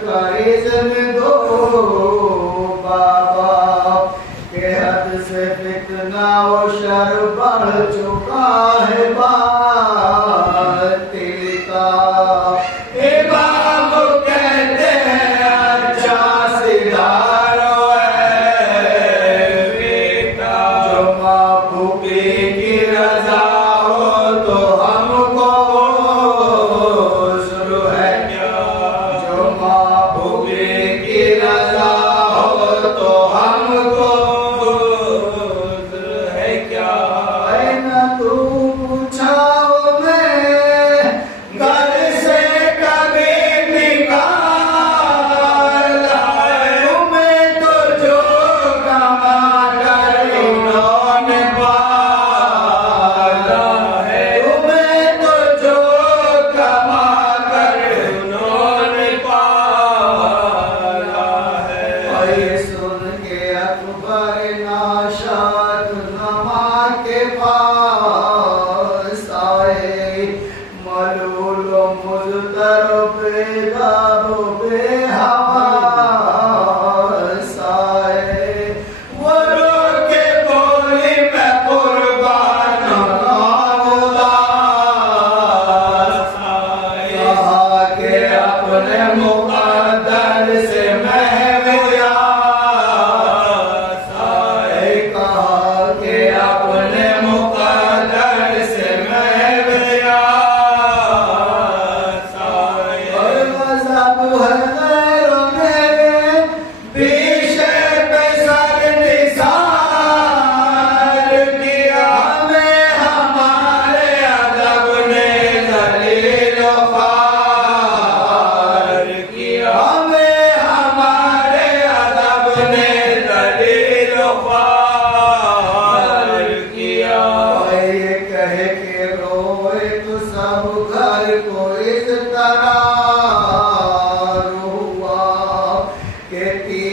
करे जन दो बाबा के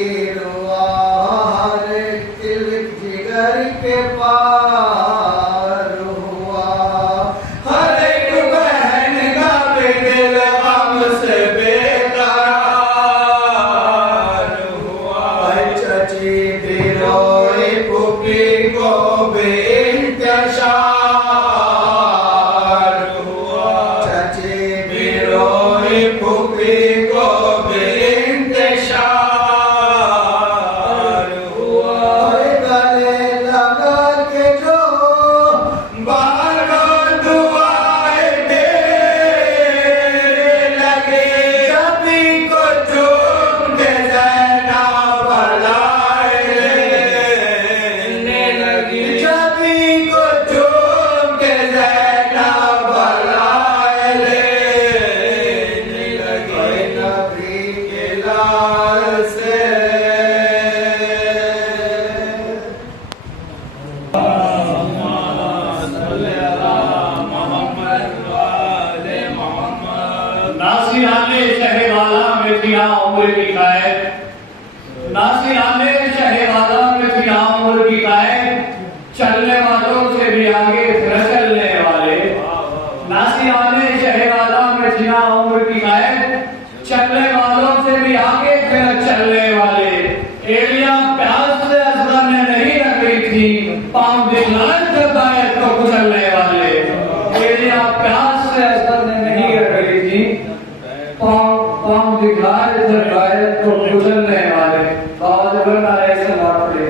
तीर हुआ हर दिल जिगर के पार हुआ। हर एक बहन का भी दिल गम से बेकरार हुआ। चची भी रोई फूफी को भी इंतजार हुआ। चची भी रोई फूफी को भी इंतजार हुआ। गले लगा के जो बार बार दुआएं देने लगे। सभी को चूम के ज़ैनब लेने लगी। सभी को चूम के ज़ैनब लेने लगी। नबी के लाल से नासिराने शहवाला में थिया उम्र की कैद। नासिराने शहवाला में थिया उम्र की कैद। चलने वालों से भी आगे न चलने वाले। नासिराने शहवाला में थिया उम्र की कैद। चलने वालों से भी आगे न चलने वाले। एलिया प्यास से असर ने नहीं रखी थी, पाँव दिखलाए जब आए तो कुचलने वाले। एलिया प्यास से असर ने नहीं रखी थी, पाँव दिखलाए जब आए तो कुचलने वाले। आवाज बना ऐसे मारते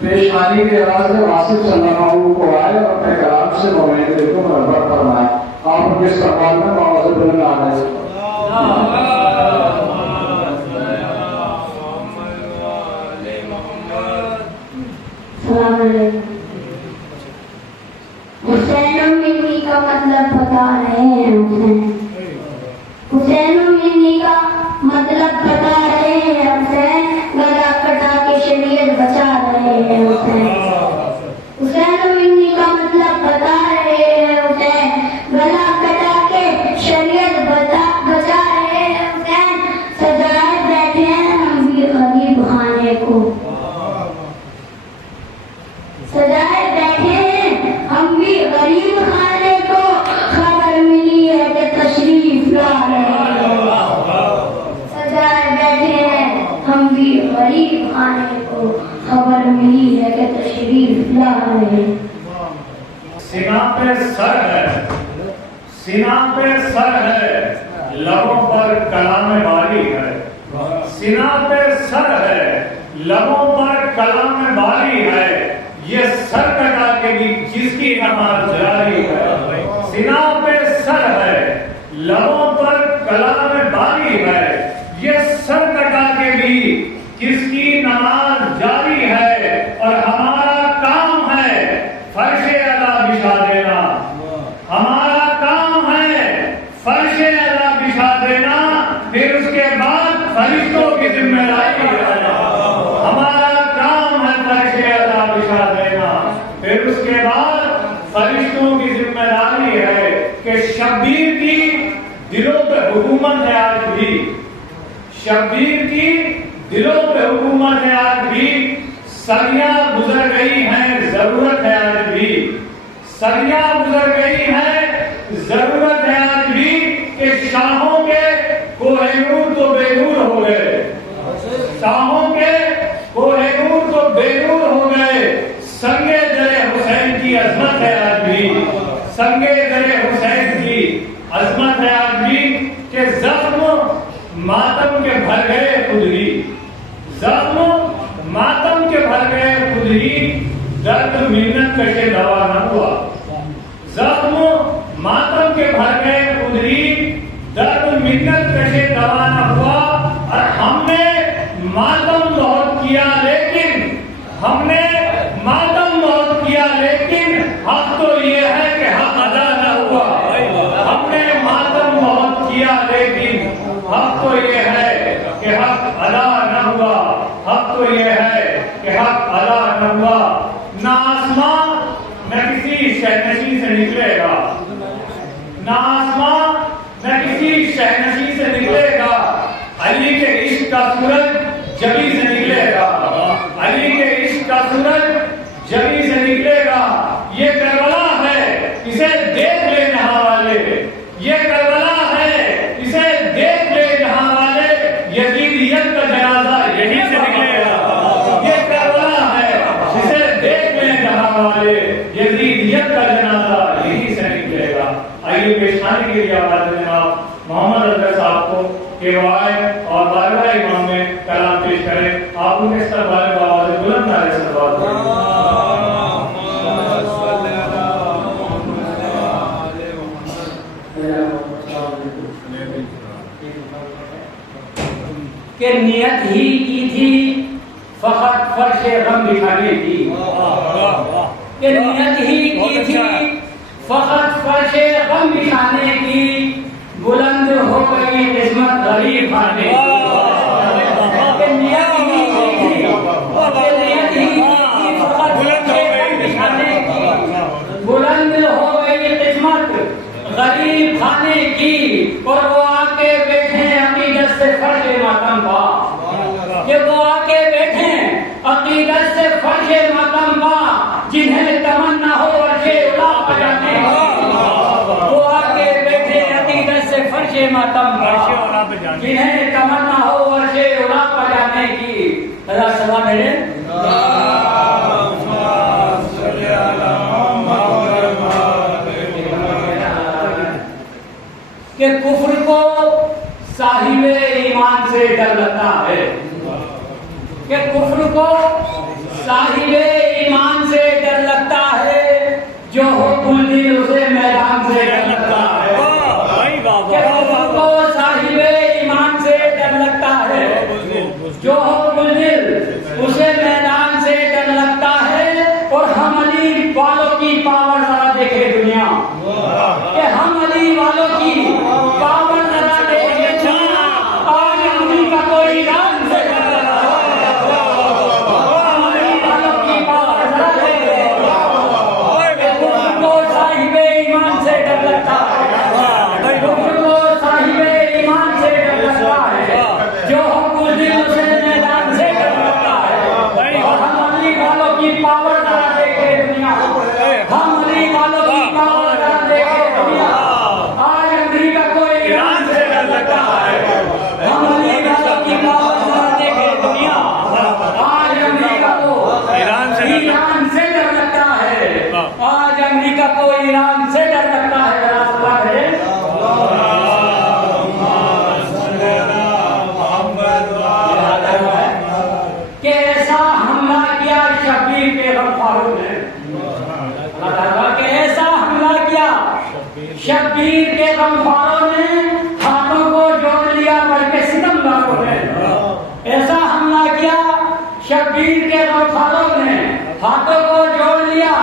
पेशवानी के आवाज में वासिफ सल्लल्लाहु को आए और अपने कलाम से मोमिन दिल को मुनव्वर फरमाए। आप उनके इस्तकबाल में आवाज़ बुलंद आने से हुसैन मिन्नी का मतलब बता रहे हैं। हुसैन मिन्नी का मतलब बता रहे हैं। हुसैन गला कटा के शरीयत बचा रहे हैं। हुसैन मिन्नी का मतलब बता रहे हैं। हुसैन गला कटा के शरीयत बचा रहे हैं। हुसैन सजाए बैठे हैं हम भी गरीब खाने को। सजाए बैठे हैं हम भी गरीब खाने को। खबर मिली है कि तशरीफ ला रहे हैं। सजाए बैठे हैं हम भी गरीब खाने को। खबर मिली है कि तशरीफ ला रहे हैं। सीना पे सर है, सीना पे सर है, लबों पर कलाम बारी है। सीना पे सर है, लबों पर कलाम बारी है। ये सर कटा के भी जिसकी नमाज जारी है। सीना पे सर है, लबों पर कलाम बारी है। ये सर कटा के भी जिसकी नमाज जारी है। और हमारा काम है फर्शे अला बिछा देना। हमारा काम है फर्शे अला बिछा देना। फिर उसके बाद फरिश्तों की जिम्मेदारी है। हमारा काम है फर्शे अला बिछा देना। फिर उसके बाद फरिश्तों की जिम्मेदारी है कि शब्बीर की दिलों पे हुकूमत है आज भी। शब्बीर की दिलों पे हुकूमत है आज भी। सदियां गुजर गई हैं, जरूरत है आज भी। सदियां गुजर गई हैं, जरूरत है आज भी कि शाहों के कोहिनूर तो बेनूर हो गए। शाहों के कोहिनूर तो बेनूर हो गए। संगे दरे हुसैन की अजमत है आज भी। संगे दरे हुसैन की अजमत है आज भी कि जख्म मातम के भर गए खुदरी। जख्म मातम के भर गए खुदरी। दर्द मिन्नत कशे दवा न हुआ। जख्म मातम के भर गए खुदरी। दर्द मिन्नत कशे दवा न हुआ। और हमने मातम बहुत किया लेकिन हमने मातम बहुत किया लेकिन हक तो ये है कि हक अदा न हुआ। हमने मातम बहुत किया लेकिन हक तो ये है कि हक अदा न हुआ। हक तो ये है कि हक अदा न हुआ। ना आसमां न किसी शहनशी से निकलेगा। ना न किसी शहनशी से निकलेगा, अली के इश्क का सूरज जबी से निकलेगा, अली के इश्क का सूरज जबी से निकलेगा। ये करबला है, इसे देख ले जहां वाले, ये करबला है, इसे देख ले जहां वाले, यजीदियत का जनाजा यहीं से निकलेगा। ये करबला है, इसे देख ले जहां वाले, यजीदियत का जनाजा यहीं से निकलेगा। आइए पेशखानी के लिए आवाज दें आप मोहम्मद अजहर साहब को के वाइफ और बारगाह इमाम में कलाम पेश करें। आप उनके इस्तकबाल में आवाज बुलंद नारे से सलावत करें। के नियत ही की थी फकत फर्शे गम बिछाने की, के नियत ही की थी फकत फर्शे गम बिछाने की, बुलंद हो गई किस्मत गरीब खाने की। के नियत ही की थी, के नियत ही की थी फकत फर्शे गम बिछाने की, बुलंद हो गई किस्मत गरीब खाने की। और वो आके बैठे अकीदत से फर्शे मातम पा, कि वो आके बैठे अकीदत से फर्शे मातम पा, जिन्हें तमन्ना हो अर्शे उला बजाने की। वो आके बैठे अकीदत से फर्शे मातम पा, जिन्हें तमन्ना हो अर्शे उला बजाने की। सवा मेरे कि कुफ्र को साहिबे ईमान से डर लगता है, कि कुफ्र को साहिबे ईमान से डर लगता है, जो हो कुल उसे मैदान से डर लगता है। कि कुफ्र को साहिबे ईमान से डर लगता है, जो हो कुल उसे मैदान से डर लगता है। और हम अली वालों की पावर जरा देखे दुनिया, कि हम अली वालों की पावर जरा देखे दुनिया। आज अली का कोई ईरान से डर लगता है, हम अली वालों की पावर जरा देखे। कुफ्र को साहिबे ईमान से डर लगता है, कुफ्र को साहिबे ईमान से डर लगता है, जो कुल उसे मैदान से डर लगता है। और हम अली वालों की पावर जरा देखे दुनिया, हम अली वालों की पावर जरा देखे दुनिया। आज अमेरिका को ईरान से डर लगता है, हम अली वालों की पावर जरा देखे दुनिया। आज अमेरिका को ईरान से डर लगता है, आज अमेरिका को ईरान से डर लगता है। कि ऐसा हमला किया शब्बीर के गमखारों ने, कि ऐसा हमला किया शब्बीर के गमखारों ने, हाथों को जोड़ लिया बल्कि सितमगारों ने। ऐसा हमला किया शब्बीर के गमखारों ने, हाथों को जोड़ लिया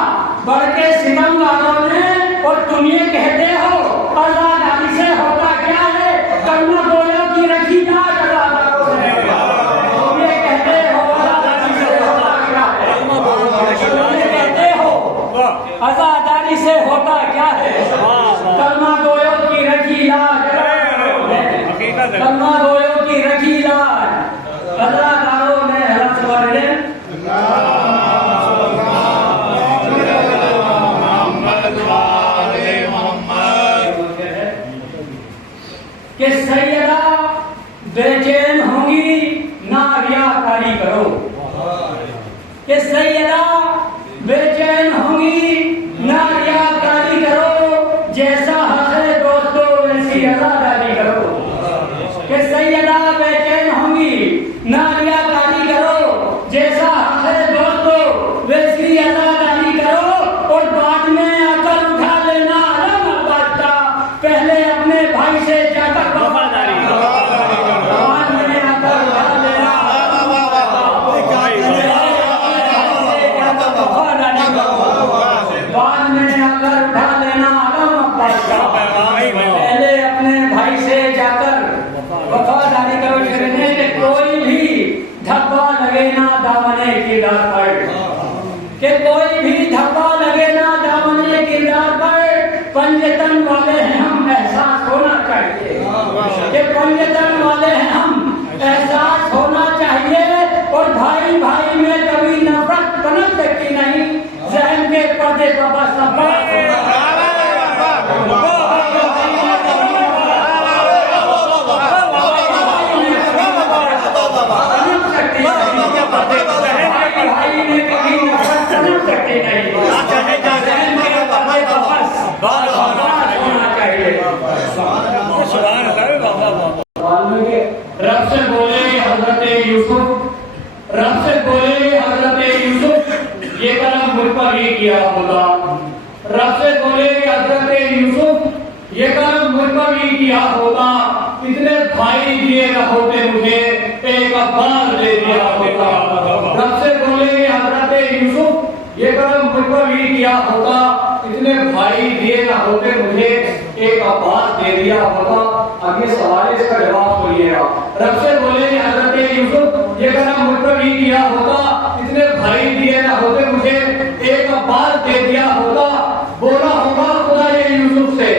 बल्कि सितमगारों ने। और तुम ये कहते हो आजादी से होता क्या है, कलमा गोलों की रखी जात आजादारों ने। तुम ये कहते हो आजादी से होता क्या है, तुम ये कहते हो आजादी से होता क्या है, कलमा गोलों की रखी लाज, कलमा गोलों की रखी लाज आजादारों ने। हरस वाले कि सैयदा बेचैन होंगी ना रियाकारी करो, कि सैयदा बेचैन होंगी ना रियाकारी करो, जैसा हक है दोस्तों वैसी आजादारी करो। कि सैयदा बेचैन होंगी ना रियाकारी करो, जैसा हक है दोस्तों वैसी आजादारी करो। और बाद में अकल उठा लेना अलग बात, पहले अपने भाई से जाकर वफादारी करो। बाद में अकल उठा लेना वफादारी करो। बाबा रब से बोले हजरत यूसुफ, रब से बोले हजरत यूसुफ, ये कलम मुझ पर ही किया होता। रब से बोले हजरत यूसुफ, ये कलम मुझ पर ही किया होता। इतने भाई दिए न होते मुझे, एक अब्बास दे दिया होता। रब से बोले हजरत यूसुफ, ये कलम मुझ पर ही किया होता। इतने भाई दिए न होते मुझे, एक अब्बास दे दिया होता। अब ये सवाल इसका जवाब बोलिए आप। रब से बोले हजरत यूसुफ, ये कलम मुझ पर ही किया होता। इतने भाई दिए न होते मुझे, एक अब्बास दे दिया होता। बोला होगा खुदा ने यूसुफ से,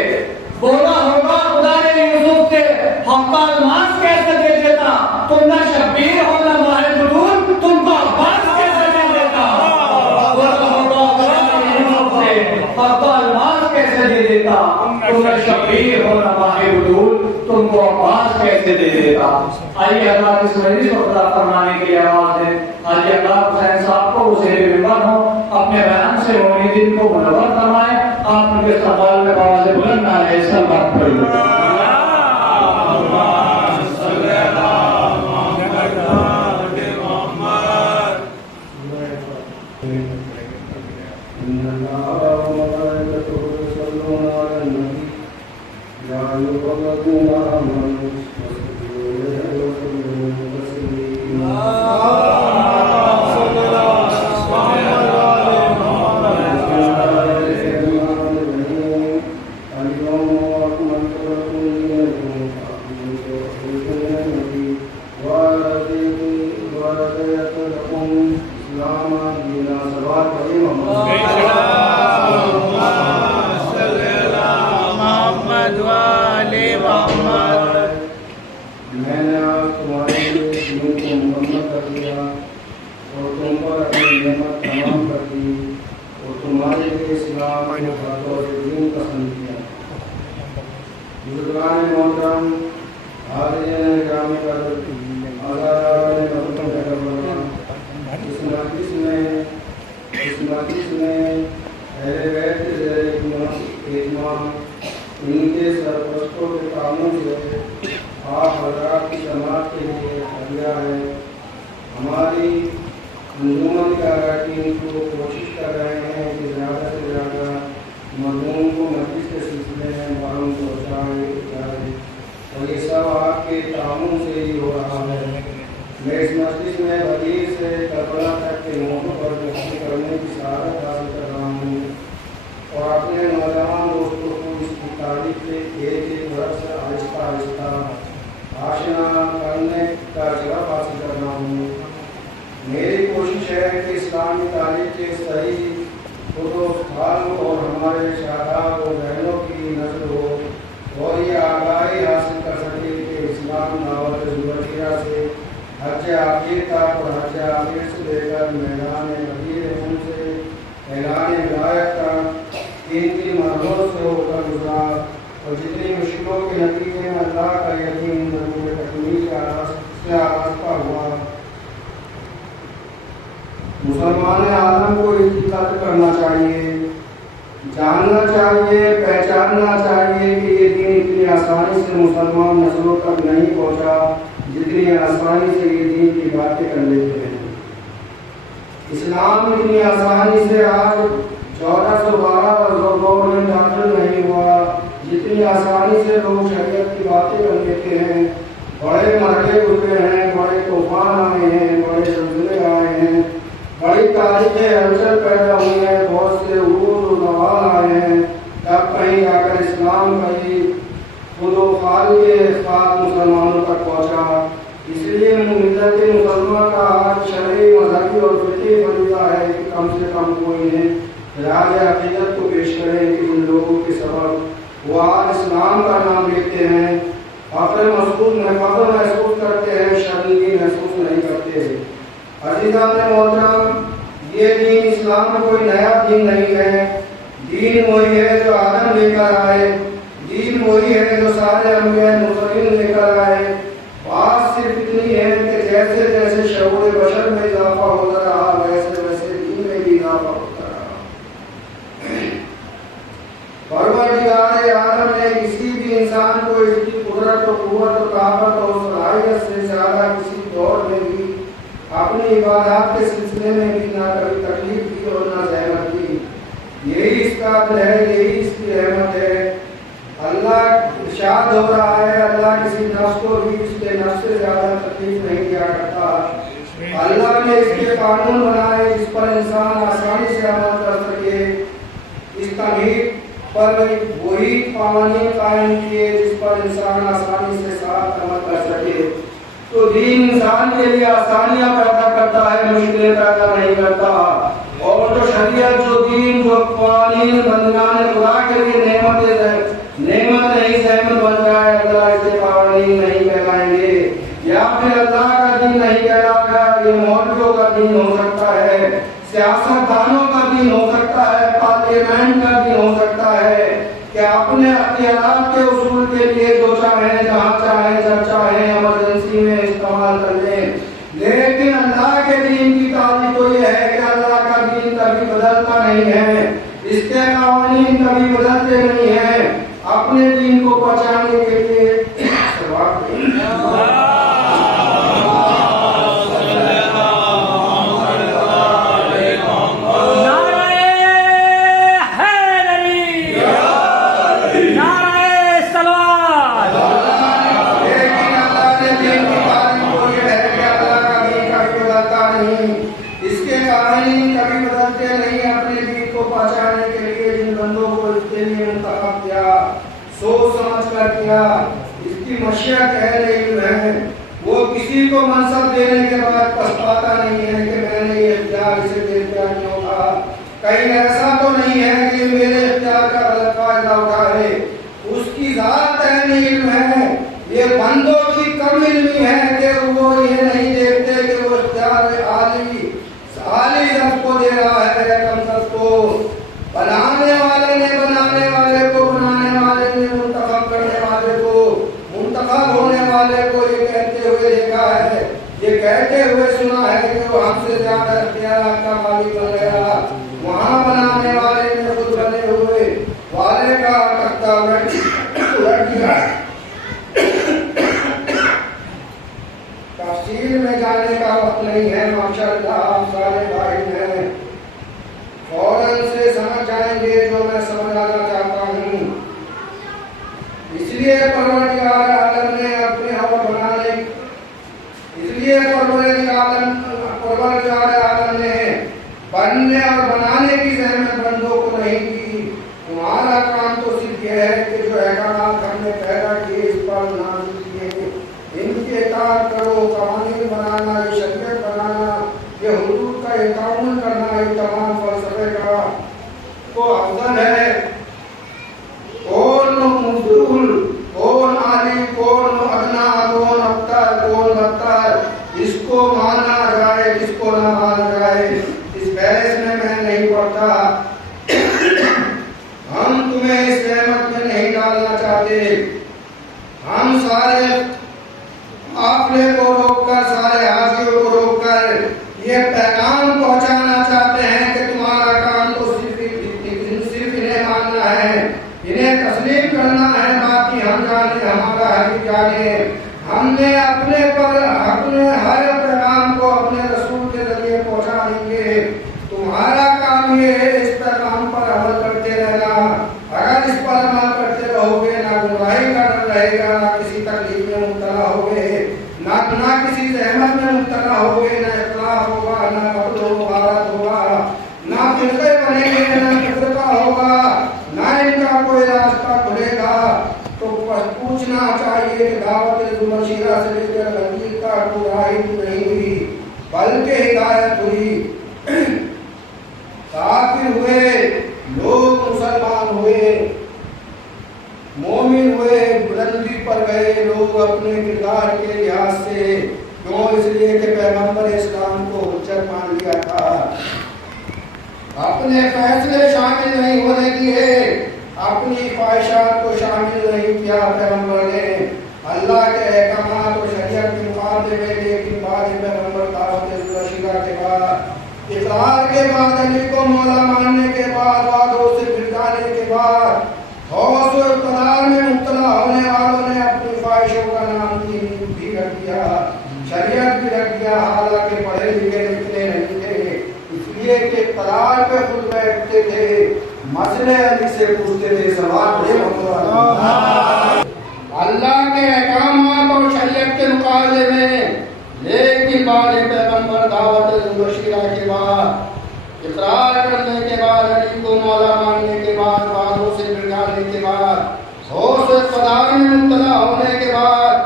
बोला होगा खुदा ने यूसुफ से, हक्का अल्मास कैसे दे देता। तुम ना शब्बीर हो ना माहिर बुलून, तुमको अब्बास कैसे दे देता। बोला होगा खुदा ने यूसुफ से, हक्का अल्मास कैसे दे देता। तुम ना शब्बीर हो ना माहिर बुलून, तुमको अब्बास कैसे दे देता। आइए अल्लाह इस मजलिस को खुदा फरमाने के लिए आवाज दें। आज अल्लाह हुसैन साहब को उसे मेहमान हो, अपने बयान से मोमिनीन को मुनव्वर फरमाए। आप उनके सवाल में आवाज़ बुलंद आए सल्लल्लाहु अलैहि वसल्लम। मैंने आज तुम्हारे लिए दीन को मुकम्मल कर दिया और तुम पर अपनी नेमत तमाम कर दी और तुम्हारे लिए इस्लाम को दीन पसंद किया। बुजुर्गान मोहतरम, हाज़िरीन गिरामी पर इस मजलिस में अहले बैत के इनके सरपरस्तों के कामों से आप हज़रात की समात के लिए हदिया है। हमारी अंजुमन के अरकान को कोशिश कर रहे हैं कि ज़्यादा से ज़्यादा मज़मून को मजलिस के सिलसिले में मालूम पहुँचाए जाए और ये सब आपके ताउन से ही हो रहा है। मैं इस मजलिस में बगीर से करबला तक के मौक़ों पर नशर करने की सआदत हासिल कर रहा हूँ और अपने नौजवान दोस्तों को इसकी तारीफ के एक वर्ष से आहिस्ता आहिस्ता आशना करने का शरफ हासिल कर रहा हूँ। मेरी कोशिश है कि इस्लामी तारीफ के सही खुद और हमारे शादाब और बहनों की नस्ल हो और ये आगाही हासिल कर सके कि इस्लाम दावत ज़ुबैरिया से हज आखिर तक और हज आखिर से लेकर मैदान मदीन से ऐलान विलायत तक 3 मरहलों से होकर गुजरा और जितनी मुश्किलों के नतीजे में अल्लाह का यकीन ज़रूर तकमील से आरास्ता हुआ। मुसलमान आलम को इसकी कदर करना चाहिए, जानना चाहिए, पहचानना चाहिए कि ये दीन इतनी आसानी से मुसलमान नस्लों तक नहीं पहुँचा जितनी आसानी से ये दीन की बातें कर लेते हैं। इस्लाम इतनी आसानी से आज 1412 में दाखिल नहीं हुआ जितनी आसानी से लोग शरीयत की बातें कर लेते हैं। बड़े मरके गुजरे हैं, बड़े तूफान आए हैं, बड़े जल्जले आए हैं, बड़ी तारीखें हलचल पैदा हुई हैं, बहुत से उरूज और नवाल आए हैं। तब कहीं जाकर इस्लाम कहीं खुद खाल के साथ मुसलमानों तक पहुँचा। इसलिए मिल्लत मुसलमान का आज शरई मजहबी और फिक्री फरीज़ा है कि कम से कम कोई ने राज अक़ीदत को पेश करें कि जिन लोगों के सबब वो आज इस्लाम का नाम लेते हैं, फख्र महसूस करते हैं, शर्मिंदगी महसूस नहीं करते। अज़ीज़ान मोहतरम, ये दीन इस्लाम कोई नया दीन नहीं है, दीन वही है जो आदम लेकर आए, दीन वही है जो सारे अंबिया मुरसलीन लेकर आए। बात सिर्फ इतनी है कि जैसे जैसे शऊर बशर में इजाफा होता रहा वैसे वैसे दीन में भी इजाफा होता रहा। परवरदिगार आलम ने किसी भी इंसान को इसकी कुदरत और कुव्वत और ताकत और सलाहियत से ज्यादा किसी दौर में भी अपनी इबादत के सिलसिले में भी ना कभी तकलीफ दी और ना ज़हमत दी। यही इसका अदल है, यही इसकी रहमत है। अल्लाह इरशाद हो रहा है, अल्लाह किसी नफ्स को भी उसके नफ्स से ज्यादा तकलीफ नहीं दिया करता। अल्लाह ने इसके कानून बनाए जिस पर इंसान आसानी से अमल कर सके। इस तौहीद पर वही कानून कायम किए जिस पर इंसान आसानी से साथ अमल कर सके। तो दीन इंसान के लिए आसानियां पैदा करता है, मुश्किलें पैदा नहीं करता। और जो शरीयत, जो दीन, जो कानून बंदगान खुदा के लिए नेमत नहीं ज़हमत बन जाए, अल्लाह इसे कानून नहीं कहलाएंगे या फिर अल्लाह का दीन नहीं कहलाएगा। ये मौलवियों का दीन हो सकता है, सियासतदानों का दीन हो सकता है, पार्लियामेंट का दीन हो सकता है कि अपने अख्तियारात के उसूल के लिए जो चाहे जहाँ चाहे जब चाहे इमरजेंसी में इस्तेमाल कर लें। लेकिन अल्लाह के दीन की तारीफ तो ये है कि अल्लाह का दीन कभी बदलता नहीं है, इसके कानून कभी बदलते नहीं है। अपने दीन को बचाने के लिए इसकी मशियत है। वो किसी को मनसब देने के बाद पछताता नहीं है कि मैंने ये इख्तियार इसे दे दिया क्यों था। कहीं ऐसा तो नहीं है कि मेरे इख्तियार का गलत फायदा उठाए। उसकी जात इल्म है। ये बंदों की कम इल्मी है कि वो ये नहीं देखते कि वो इख्तियार आली सबको दे रहा है, कम सबको। बनाने वाले ने बनाने वाले को, बनाने वाले ने मुंतखब करने वाले को, मुंतखब होने वाले को ये कहते हुए देखा है, ये कहते हुए सुना है कि वो हमसे ज्यादा इख्तियार का मालिक बन गया। वहाँ बनाने वाले ने खुद बने हुए वाले का तख्ता उलट दिया। तफसील में जाने का वक्त नहीं है। माशाअल्लाह आप सारे भाई हैं, फौरन से समझ जाएंगे जो मैं समझाना चाहता हूँ। इसलिए परवरदिगार आलम ने अपने और बनाने, इसलिए परवरदिगार आलम ने बनने और बनाने की ज़हमत बंदों को नहीं दी। तुम्हारा काम तो सिर्फ यह है कि जो अहकाम हमने पैदा किए इस पर नाज़िल किए, इनके इताअत करो। कानून बनाना, ये शरीयत बनाना, ये हुदूद का ये कानून करना, ये तमाम फलसफे का तो अफजल है। कौन मुफदूल, कौन आली, कौन अदना, कौन अब्तर, कौन बदतर, इसको माना जाए किसको ना माना जाए, इस बहस में मैं नहीं पड़ता। हम तुम्हें इस रहमत में नहीं डालना चाहते। हम सारे काफिले को रोककर, सारे हाजियों को रोककर ये पैगाम पहुंचाना चाहते हैं कि तुम्हारा काम तो सिर्फ इन्हें मानना है, इन्हें तस्लीम करना है, बाकी हम जाने, हमारा हक जाने। हमने अपने हर पैगाम को अपने रसूल के जरिए पहुंचा देंगे। तुम्हारा काम ये है इस पैगाम पर अमल करते रहना। अगर इस पर अमल करते रहोगे ना गुमराही का डर रहेगा, ना किसी तकलीफ में मुब्तला होगे, ना किसी ज़हमत में मुब्तला होगे, ना इख्तिलाफ होगा, ना कत्ल मुबारत होगा, ना फिरके बनेंगे, ना फिरका होगा, ना इनका कोई रास्ता खुलेगा। तो पूछना चाहिए कि दावत जुमशीरा से लेकर अंजीर का गुमराही नहीं हुई बल्कि हिदायत हुई। काफिर हुए लोग मुसलमान हुए, मोमिन हुए, बुलंदी पर गए लोग अपने किरदार के लिहाज से। क्यों? इसलिए कि पैगंबर इस्लाम को हुज्जत मान लिया था। अपने फैसले शामिल नहीं होने दिए, अपनी ख्वाहिशात को शामिल नहीं किया पैगंबर ने। अल्लाह के अहकामात और शरीयत के मुकाबले में लेकिन बाद पैगंबर दावत के बाद इकरार के बाद अली को मौला मानने के बाद वादों से फिर जाने के बाद हौस और इक़्तिदार में मुब्तला होने वालों ने अपनी ख्वाहिशों का नाम दीन भी रख दिया, शरीयत भी रख दिया, हालांकि पढ़े लिखे लिखते नहीं थे, इसलिए कि इक़्तिदार पे खुद बैठते थे, मसले अली से पूछते थे, सवाल बड़े अल्लाह के अहकामात और शरीयत के मुकाबले में। लेकिन बाद पैगंबर दावत बशीरा के बाद इकरार करने के बाद अली को मौला मानने के बाद वादों से बिगाड़ने के बाद होश इक़्तिदार में मुब्तला होने के बाद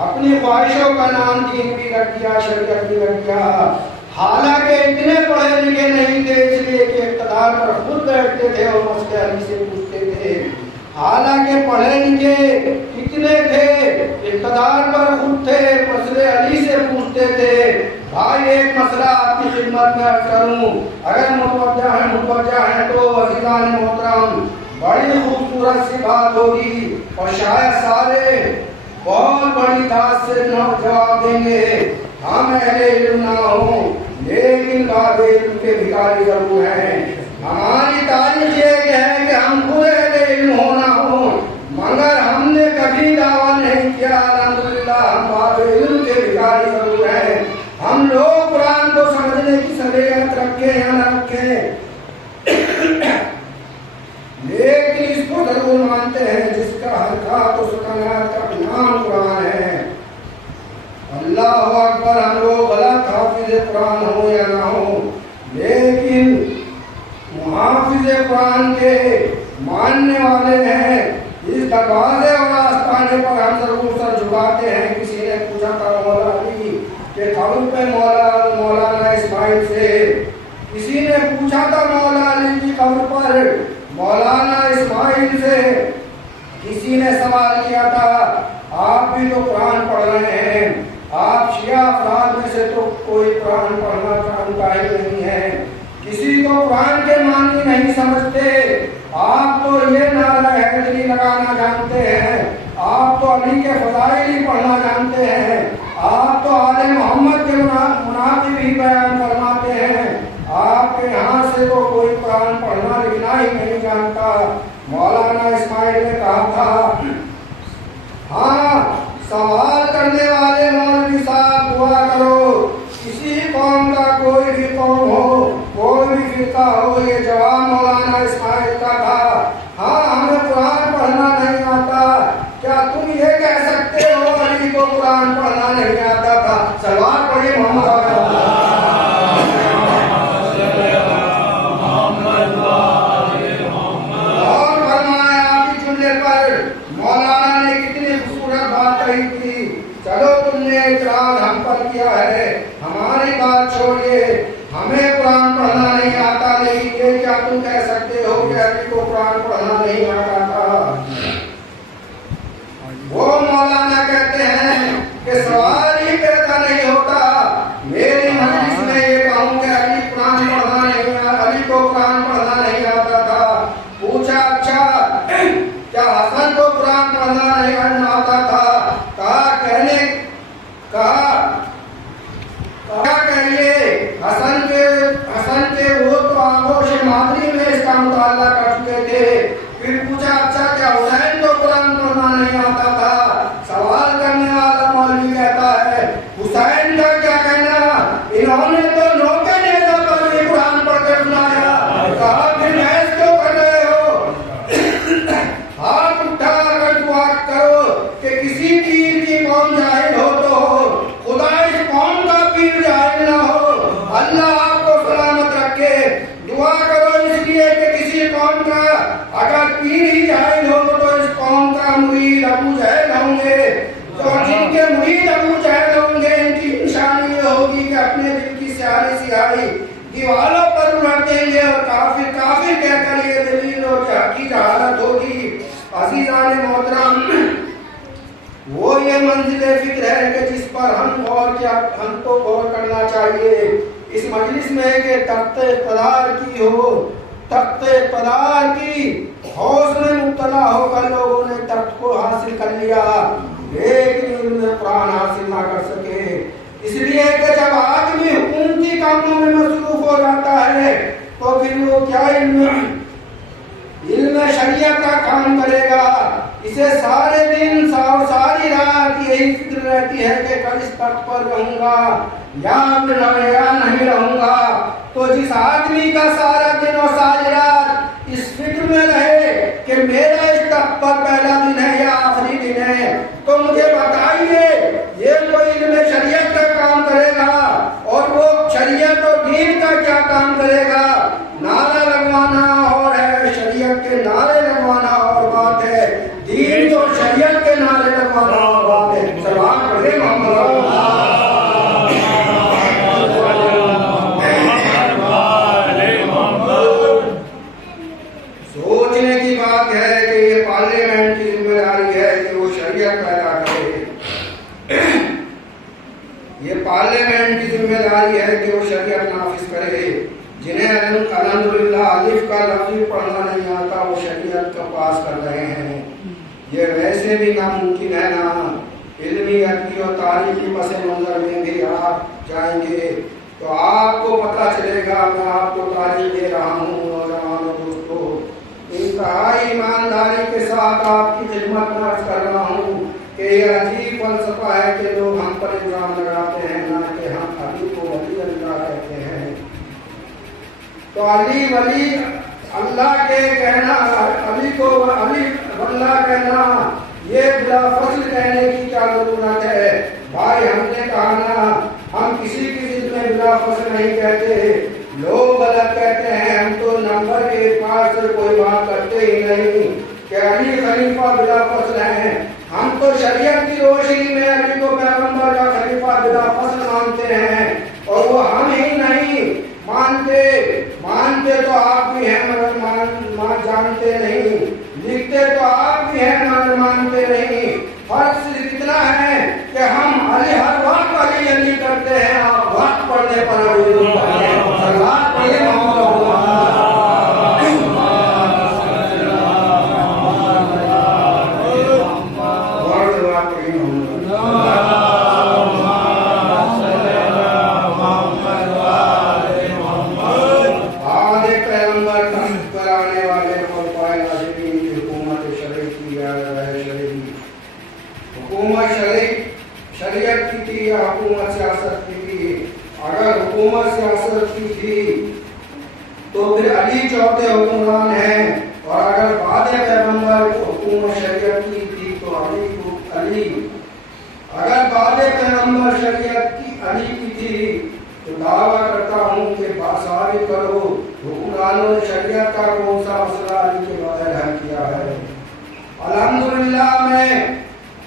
अपनी ख्वाहिशों का नाम दीन भी रख दिया, शरीयत भी रख दिया, हालांकि इतने पढ़े लिखे नहीं थे इसलिए कि इक़्तिदार पर खुद बैठते थे और मसले अली से पूछते थे। हालांकि पढ़े लिखे कितने थे, इक़्तिदार पर खुद थे, मसले अली से पूछते थे। भाई एक मसला आपकी खिदमत में अर्ज करूं, अगर मुतवज्जा है तो अज़ीज़ान मोहतरम बड़ी खूबसूरत सी बात होगी और शायद सारे बहुत बड़ी दाद से जवाब देंगे। हम अहले इल्म ना हो लेकिन बाबे इल्म के भिखारी जरूर हैं। हमारी तारीख ये है कि हम खुद अहले इल्म हो ना हो, मगर हमने कभी दावा नहीं किया अल्हम्दुलिल्लाह हम बाबे इल्म के भिखारी जरूर हैं। हम लोग कुरान को समझने की सलीकत रखें या न रखें, लेकिन इसको जरूर मानते हैं जिसका हरकत और सुकनात का नाम कुरान है। अल्लाह अकबर, हम लोग गलत हाफिज कुरान हो या ना हो, लेकिन मुहाफिज कुरान के मानने वाले हैं। इस दरवाजे और आस्ताने पर हम जरूर सर झुकाते हैं। किसी ने पूछा था मौला अली के कब्र पे मौलाना इस्माइल से, किसी ने पूछा था मौला अली की कब्र पर मौलाना इस्माइल से, किसी ने सवाल किया था आप भी तो कुरान पढ़ रहे हैं, आप शिया अफराद में से तो कोई कुरान पढ़ना जानता ही नहीं है, किसी को कुरान के मानी नहीं समझते, आप तो ये नारा हैदरी लगाना जानते हैं, आप तो अली के फज़ाइल ही पढ़ना जानते हैं, आप तो आले मोहम्मद के मुनाफिक ही बयान फरमाते हैं, आपके यहाँ से तो कोई कुरान पढ़ना लिखना ही नहीं जानता। मौलाना इस्माइल ने कहा था, हाँ सवाल करने वाले मौलवी साहब दुआ करो, किसी कौम का कोई भी कौम हो, कोई भी फिरका हो, ये जवाब मौलाना इस्माइल का था। हाँ हमें कुरान पढ़ना नहीं आता, क्या तुम ये कह सकते हो अली को कुरान पढ़ना नहीं आता था? सवाल पढ़िए मोहम्मद और फरमाया आपकी जुमले पर मौलाना ने कितनी खूबसूरत बात कही थी। चलो तुमने इतराज हम पर किया है, हमारी बात छोड़िए, हमें कुरान पढ़ना नहीं आता, लेकिन ये क्या तुम कह सकते हो कि अली को कुरान पढ़ना नहीं आता था? वो मौलाना कहते हैं कि सवाल ही पैदा नहीं होता मेरी मजलिस में ये कहूँ कि अली कुरान पढ़ना नहीं, अली को कुरान पढ़ना नहीं आता था। पूछा अच्छा क्या हसन को कुरान पढ़ना नहीं आता था? क्या कहिए हसन के वो तो आगोश मादरी में इसका मुताला कर चुके थे। फिर पूछा अच्छा क्या हुसैन को कुरान पढ़ना नहीं आता था? सवाल करने वाला मौलवी कहता है हुसैन का क्या कहना, इन्होंने तो नौके नेता पर भी कुरान पढ़कर सुनाया। कहा फिर बहस क्यों कर रहे हो? हाथ उठा कर दुआ करो कि किसी पीर की कौम जाहिल हो तो हो, खुदा इस कौम का पीर जाहिल ना हो, अल्लाह आपको सलामत रखे। दुआ करो इसलिए कि किसी कौम का अगर पीर ही जाहिल हो तो इस कौम का मुरीद अबू जहल होंगे, तो जिनके मुरीद अबू जहल होंगे इनकी निशानी ये होगी कि अपने दिल की स्याही दीवारों पर उलट देंगे और काफिर कहकर ये दलील और की जहालत होगी। अज़ीज़ान मोहतरम, वो ये मंजिल फिक्र है कि जिस पर हम तो गौर करना चाहिए। इस मजलिस में कि तख्ते इक़्तिदार की हो, तख्ते इक़्तिदार की हौस में मुब्तला होकर लोगों ने तख्त को हासिल कर लिया, लेकिन इल्म कुरान हासिल ना कर सके। इसलिए कि जब आदमी हुकूमती कामों में मसरूफ हो जाता है तो फिर वो क्या इल्म शरीयत का काम करेगा। इसे सारे दिन सारी रात यही फिक्र रहती है कि कल इस तख्त पर रहूंगा या नहीं रहूंगा। तो जिस आदमी का सारा दिन और सारी रात इस फिक्र में रहे कि मेरा इस तख्त पर पहला दिन है या आखिरी दिन है, तो मुझे बताइए ये कोई इल्म शरीयत का काम करेगा और वो शरीयत और दीन का क्या काम करेगा। नारा लगवाना और है, शरीयत के नारे लगवाना और बात है, दीन और शरीयत के नारे लगवाना और बात है। सलाम पढ़े सोचने की बात है कि ये पार्लियामेंट की जिम्मेदारी है कि वो शरीयत पैदा करे। ये पार्लियामेंट की जिम्मेदारी है कि वो शरीयत नाफिज करे। जिन्हें अल्हम्दुलिल्लाह अलिफ का लफ्ज़ पढ़ना नहीं आता वो शरीयत का पास कर रहे हैं। ये वैसे भी नामुमकिन है ना, इल्मी अदबी और तारीखी पस मंजर में भी आप जाएंगे तो आपको पता चलेगा। मैं आपको तारीख दे रहा हूँ नौजवानों दोस्तों, इंतहाई ईमानदारी के साथ आपकी खिदमत में अर्ज कर रहा हूँ कि ये अजीब फलसफा है कि लोग हम पर इल्जाम लगाते हैं ना कि हम अली को वली अल्लाह कहते हैं। तो अली वली अल्लाह के कहना, अली को अली अल्लाह कहना, ये बिला फस्ल कहने की क्या जरूरत है भाई। हमने कहा ना, हम किसी चीज में बिला फस्ल नहीं कहते। लोग गलत कहते हैं, हम तो नंबर के पास से कोई बात करते ही नहीं कि अली खलीफा बिला फस्ल है। हम तो शरीयत की रोशनी में अली को पैगंबर या खलीफा बिला फस्ल मानते हैं। और वो हम ही नहीं मानते तो आप भी हैं मगर जानते नहीं, लिखते तो आप भी हैं मगर मानते नहीं। फर्क सिर्फ इतना है कि हम अली हर वक्त अली अली करते हैं, आप वक्त पढ़ने पर अली करते हैं। शरीयत की थी या हुकूमत सियासत की थी। अगर हुकूमत सियासत की थी तो फिर अली चौथे हुक्मरान हैं, और अगर बाद पैगंबर हुकूमत शरीयत की थी तो अली को अली। अगर बाद पैगंबर शरीयत की अली की थी तो दावा करता हूँ कि बासाबित करो हुक्मरानों ने शरीयत का कौन सा मसला अली के बगैर हल किया है। अल्हम्दुलिल्लाह मैं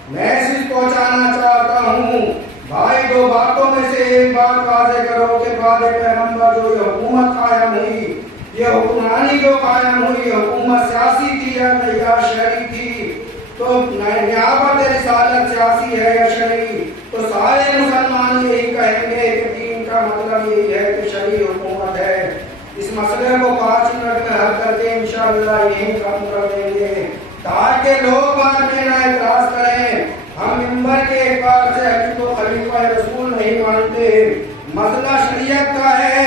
मैसेज पहुंचाना चाहता हूँ भाई, दो बातों में से एक बात वाज़ेह करो कि बाद पैगंबर जो ये हुकूमत कायम हुई, ये हुक्मरानी जो कायम हुई, हुकूमत सियासी थी या शरई थी। तो नियाबत रिसालत सियासी है या शरई, तो सारे मुसलमान यही कहेंगे कि दीन का मतलब यही है कि शरई हुकूमत है। इस मसले को 5 मिनट में हल करके इंशाअल्लाह यही खत्म कर देंगे ताकि लोग बाद में ना इतराज करें। हम मिंबर के एतबार से अली को खलीफा रसूल नहीं मानते, मसला शरीयत का है।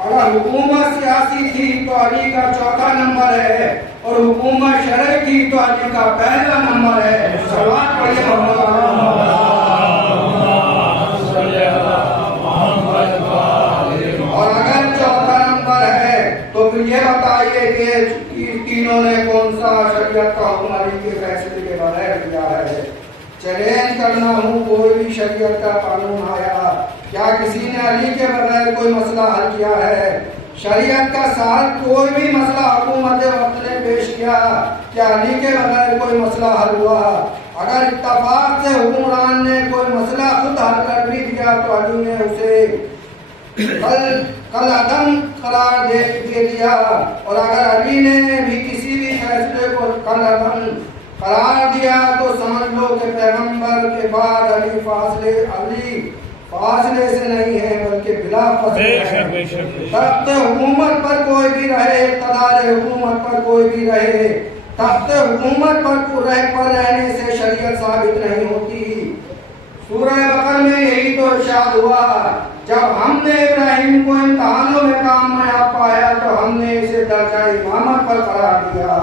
अगर हुकूमत सियासी थी तो अली का चौथा नंबर है, और हुकूमत शरई थी तो अली का पहला नंबर है। सवाल पढ़िए और अगर चौथा नंबर है तो फिर ये बताइए कि तीनों ने कौन सा शरीयत का हुक्म अली के फैसले के बगैर दिया है। चैलेंज करना हूँ, कोई भी शरीयत का कानून आया, क्या किसी ने अली के बगैर कोई मसला हल किया है? शरीयत का साथ कोई भी मसला हुकूमत वक्त ने पेश किया, क्या अली के बगैर कोई मसला हल हुआ? अगर इत्तफाक से हुक्मरान ने कोई मसला खुद हल कर भी दिया तो अली ने उसे कल अदम करार दे दिया, और अगर अली ने भी किसी भी फैसले को कल अदम करार दिया तो समझ लो कि पैगंबर के बाद अली फासले से नहीं है बल्कि बिला फासले है। बेशक तख्त हुकूमत पर कोई भी रहे, इक़्तिदार हुकूमत पर कोई भी रहे, तख्त हुकूमत पर रहने से शरीयत साबित नहीं होती। सूरह बकर में यही तो इरशाद हुआ, जब हमने इब्राहिम को इम्तिहानों में कामयाब पाया तो हमने इसे दर्जा इमामत पर करार दिया।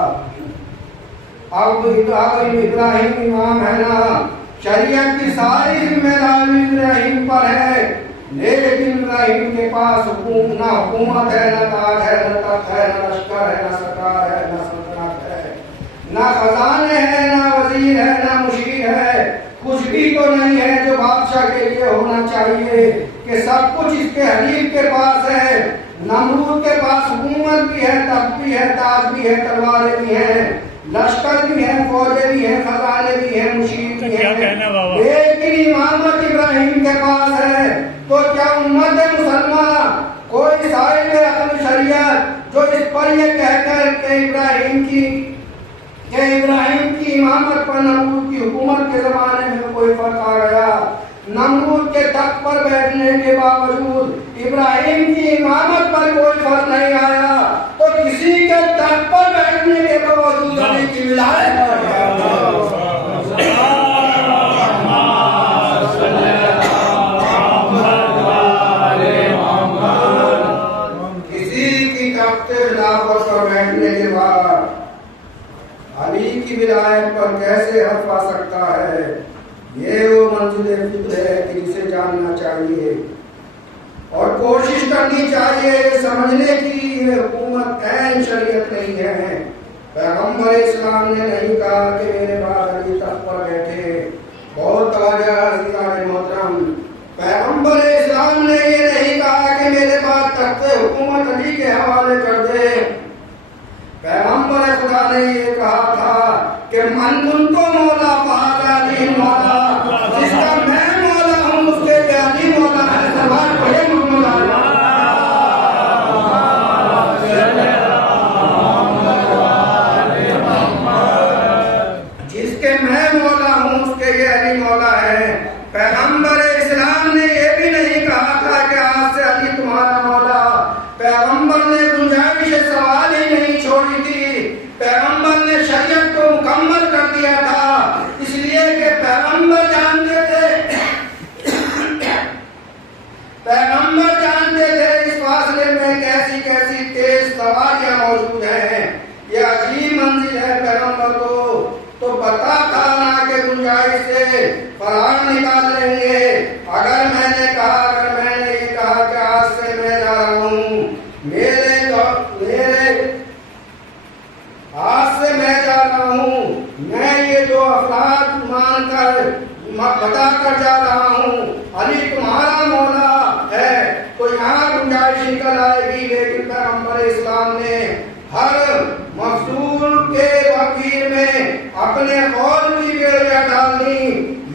अब इब्राहिम इमाम है ना, शरीयत की सारी जिम्मेदारी इब्राहिम पर है, लेकिन इब्राहिम के पास ना हुकूमत है, ना ताज है, ना तख्त है, ना लश्कर है, ना सरकार है, ना सल्तनत है, ना खजाने है, ना वजीर है, ना मुशीर है, कुछ भी तो नहीं है जो बादशाह के लिए होना चाहिए कि सब कुछ इसके हरीफ के पास है। नमरूद के पास हुकूमत भी है, तख्त भी है, ताज भी है, तलवारें भी हैं, लश्कर भी है, फौजें भी हैं, खजाने भी हैं, मुशीर भी है, लेकिन इमामत इब्राहिम के पास है। तो क्या उम्मत मुसलमान कोई साहिब अक़ल शरीयत जो इस पर यह कहकर के इब्राहिम की इमामत पर नमरूद की हुकूमत के जमाने में कोई फर्क आ गया, नमरूद के तख्त पर बैठने के बावजूद इब्राहिम की इमामत पर कोई फर्क नहीं आया, तो किसी के तख्त पर बैठने के बावजूद अली की विलायत आ गया। बैठने के बाद अली की विलायत पर कैसे हर्फ आ सकता है, ये वो मंजिल फिक्र है कि इसे जानना चाहिए और कोशिश करनी चाहिए समझने की। ये हुकूमत ऐन शरीयत नहीं है। पैगंबर इस्लाम ने नहीं कहा कि मेरे बाद अली तख्त पर बैठे। बहुत तवज्जो मोहतरम, पैगंबर इस्लाम ने ये नहीं कहा कि मेरे बाद तख्त हुकूमत अली के हवाले कर दे। पैगंबर खुदा ने ये कहा था कि मन कुंतो मौला फहादा अली मौला, जिसका मैं मौला हूँ उसके पे अली मौला है। सवाल पढ़े जिसके मैं मौला हूँ उसके ये अली मौला है। पैगंबर इस्लाम ने ये भी नहीं कहा था कि आज से अली तुम्हारा मौला। पैगंबर ने गुंजाइश सवाल ही नहीं छोड़ी थी। पैगंबर ने शरीयत को मुकम्मल कर दिया था, इसलिए कि पैगंबर जानते थे इस फासले में कैसी कैसी तेज सवारियां मौजूद हैं। ये अजीब मंजिल है पैगंबर को तो पता था ना कि गुंजाइश से फरार निकाल लेंगे। अगर मैंने ये कहा कि आज से मैं जा रहा हूँ, आज से मैं जा रहा हूँ, मैं ये जो अफराद मानकर बता कर जा रहा हूँ अली तुम्हारा मौला है, तो यहाँ गुंजाइश निकल आएगी। लेकिन पैगंबर इस्लाम ने हर मफसूल के वकील में अपने कौल की बेड़ियां डाल दी।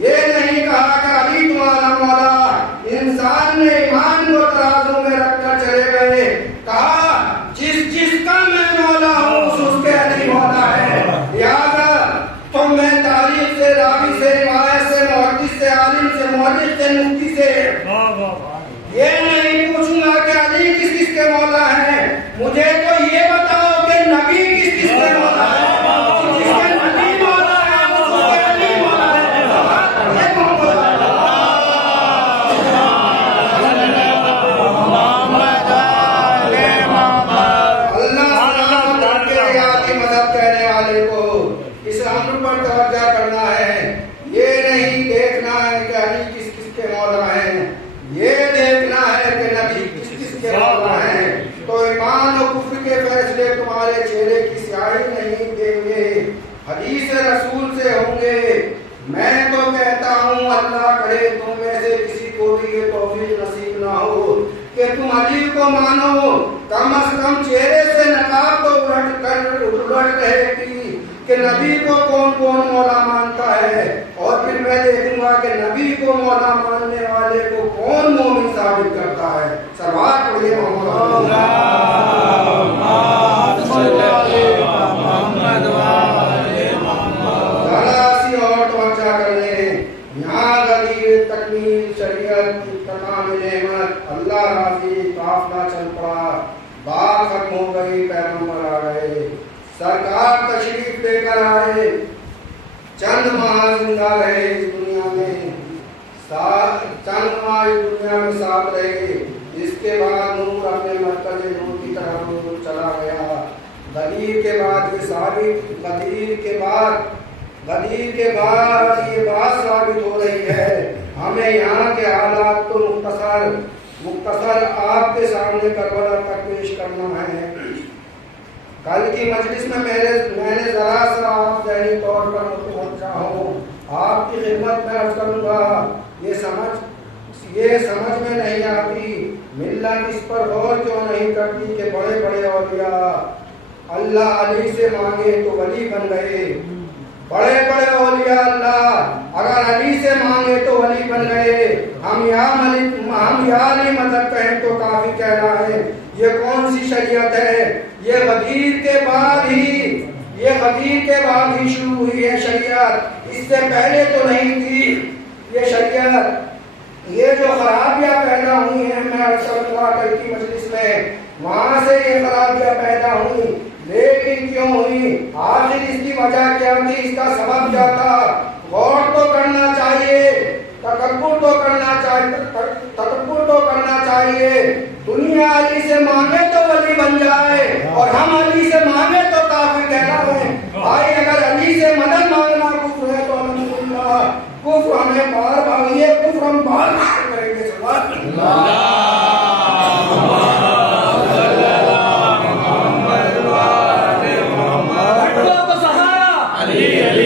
ये नहीं कहा कि अली तुम्हारा मौला। इंसान ने ईमान को तराजू में रखकर चले गए, कहा जिसका मैं मौला हूँ उसके अली मौला है। लिहाजा तो मैं तारीख से, रावी से, रिवायत से, मुहद्दिस से, आलिम से, मुहद्दिस से, मुफ्ती से ये नहीं पूछूंगा कि अली किस किस के मौला है। मुझे तो ये बताओ कि नबी किस किस के मौला है। जिसके नबी मौला है उसके अली मौला है। मदद कहने वाले को इस अमर पर तवज्जो करना है। ये नहीं देखना है कि अली किस किस के मौला है, ये देखना है कि नबी किस किस के मौला है। तो ईमान और कुफ्र के फैसले तुम्हारे चेहरे की स्याही नहीं देंगे, हदीस रसूल से होंगे। मैं तो कहता हूँ अल्लाह करे तुम में से किसी को भी ये तौफीक नसीब ना हो कि तुम अली को मानो। कम से कम चेहरे से नकाब तो उलट रहेगी कि नबी को कौन कौन मौला मानता है, और फिर मैं देखूंगा कि नबी को मौला मानने वाले को कौन मोमिन साबित करता है। सवाल पढ़िए और तवज्जो करने यहाँ गरीब तकमील शरीयत तमाम नेमत अल्लाह राजी काफिला चल पड़ा बात खत्म हो गई पैगंबर आ गए सरकार तशरीफ लेकर आए चंद माह जिंदा रहे इस दुनिया में चंद माह इस दुनिया में साथ रहे इसके बाद नूर अपने मरकज़ नूर की तरफ चला गया गदीर के बाद ये सारी गदीर के बाद ये बात साबित हो रही है हमें यहाँ के हालात को मुख्तसर आपके सामने करबला तक पेश करना है कल की मजलिस में मैंने जरा सा आप ज़हनी तौर पर मुतवज्जा हूँ आपकी खिदमत में अर्ज करूँगा ये समझ में नहीं आती मिल्लत इस पर गौर क्यों नहीं करती कि बड़े बड़े औलिया अल्लाह अली से मांगे तो वली बन गए बड़े बड़े औलिया अल्लाह अगर अली से मांगे तो वली बन गए हम या अली मदद कहें तो काफी कहना है ये कौन सी शरीयत है ये गदीर के बाद ही शुरू हुई है शरीयत इससे पहले तो नहीं थी ये शरीयत ये जो खराबियां पैदा हुई हैं मैं कल की मजलिस में वहां से ये खराबियां पैदा हुई लेकिन क्यों हुई आखिर इसकी वजह क्या थी इसका सबब क्या था गौर तो करना चाहिए तकब्बुर तो करना चाहिए दुनिया अली से मांगे तो वली बन जाए और हम अली से मांगे तो काफिर कहना है भाई अगर अली से मदद मांगना कुफ्र है तो अल्हम्दुलिल्लाह कुफ्र हमें बार भागिए कुफ्र हम बार करेंगे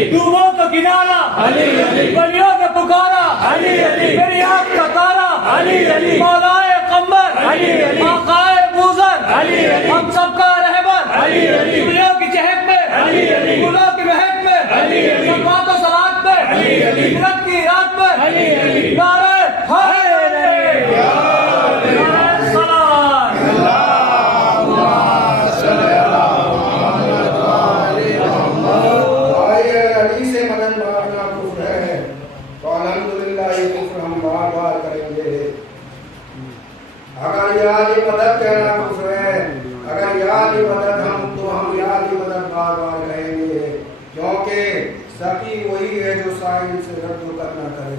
डूबो तो किनारा बलियों का पुकारा मेरी आँख का तारा मौलाए कम्बर आकाए बूज़र हम सबका रहबर दुनिया की चहक में गुलों की महक में सलवात और सलात में हिजरत की रात में नारे मदद कहना कुफ्र है अगर याद मदद हम याद मदद बार बार कहेंगे क्योंकि सकी वही है जो साहिल से रद्द करना करे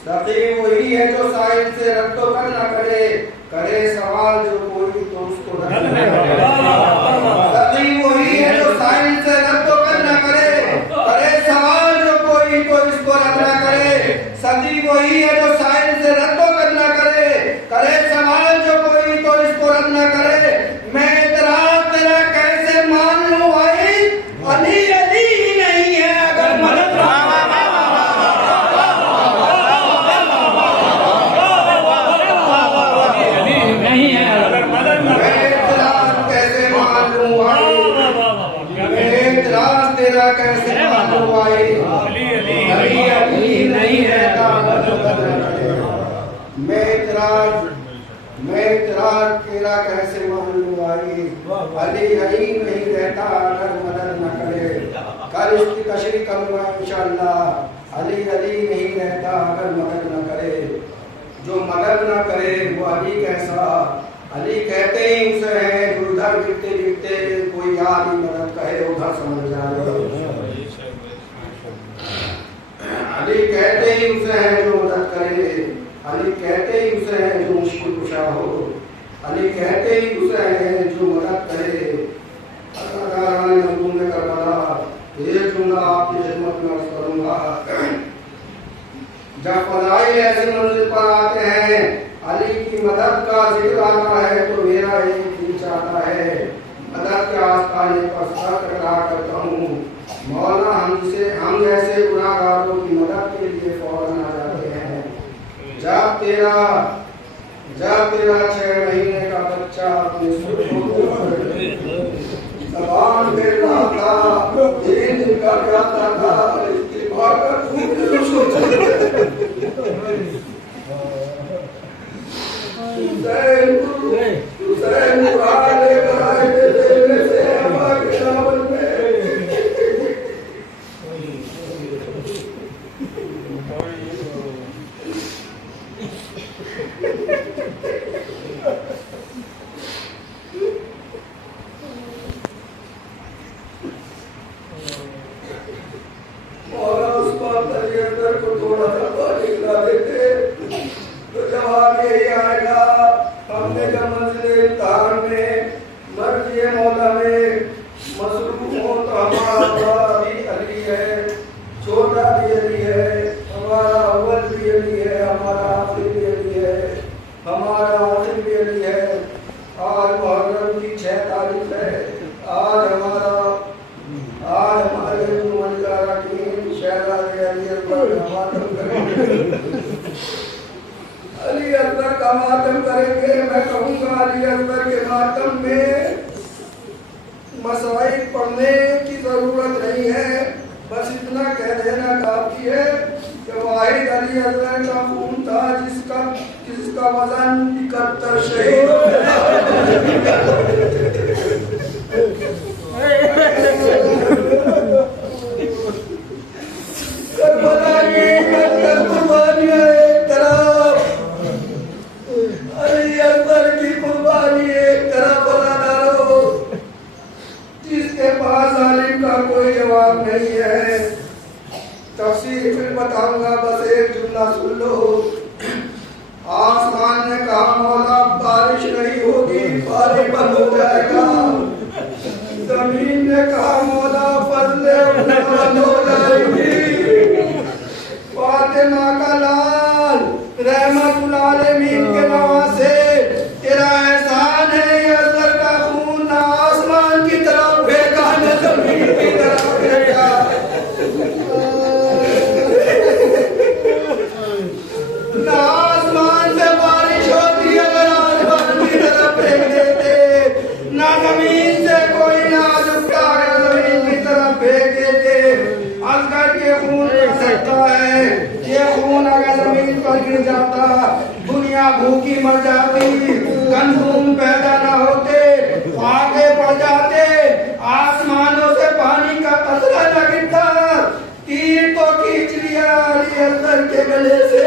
सकी वही है जो साहिल से रद्द करना करे सवाल जो कोई तो उसको रद्द सकी वही है जो साहिल से रद्द करना करे सवाल जो कोई तो इसको रद्द न करे सकी वही है जो साहिल से रद्द करना करे सवाल जो कोई तो इसको रद्द न करे मैं इतराज तेरा कैसे मान लूं भाई अली ही नहीं है अगर मदद नहीं है अगर मदद मैं इतराज कैसे मान लूं भाई मैं इतराज तेरा कैसे मान लूं भाई अली नहीं है मैं इतराज तेरा कैसे मान लूं भाई अली नहीं रहता अगर मदद न करे कल इसकी तशरीह करूंगा इंशाअल्लाह अली नहीं रहता अगर मदद न करे जो मदद न करे वो अली कैसा अली कहते ही उसे है जो इधर गिरते कोई याद ही मदद कहे उधर समझ जाए अली कहते ही उसे है जो मदद करे अली कहते ही उसे है जो मुश्किल कुशा हो अली कहते ही उसे है जो मदद करे ये जुमला आपकी खिदमत में अर्ज करूंगा जब फज़ाइल ऐसे मंजिल पर आते हैं अली की मदद का जिक्र आता है तो मेरा एक दिल चाहता है मदद के आस्ताने पर सर कटरा करता हूँ मौला हम जैसे गुनाहगारों की मदद के लिए फौरन आ जाते हैं जब तेरा 6 महीने का बच्चा अपने जबान पे रहा था 3 दिन का प्यासा था इसकी छोटा भी अली है, हमारा अव्वल भी अली है, हमारा आखिर भी अली है, हमारा आखिर भी अली है। आज मुहर्रम की 6 तारीख है। आज हमारे शहजादे अली अकबर का मातम करेंगे। अली अकबर का मातम करेंगे। मैं कहूँगा अली अकबर के मातम में मसाइल पढ़ने की जरूरत नहीं है, बस इतना कह देना काफी है कि वाहिद अली अकबर का खून था जिसका वजन 71 शहीद। करबला की 71 कुर्बानियां एक तरफ, अली अकबर की कुर्बानी एक तरफ बना डालो, जिसके पास आलिम का कोई जवाब नहीं है। तफसीर फिर बताऊंगा, बस एक जुमला सुन लो। आसमान ने कहा मौला बारिश नहीं होगी, पानी बंद हो जाएगा। जमीन ने कहा मौला फसलें उगना बंद हो जाएगी। फातिमा का लाल रहमतुल आलमीन के नवासे तेरा एहसान है, ये अजहर का खून ना आसमान की तरफ फेंका न जमीन की तरफ फेंका। ना आसमान से बारिश होती अगर आसमान की तरफ फेंक देते, ना जमीन से कोई नाज उठा कर जमीन की तरफ फेंक देते। अजगर के खून कर सकता है, ये खून अगर जमीन पर गिर जाता दुनिया भूखी मर जाती, गंदम पैदा ना होते, आगे पड़ जाते, आसमानों से पानी का कतरा न गिरता। तीर तो खींच लिया अली अकबर के गले से।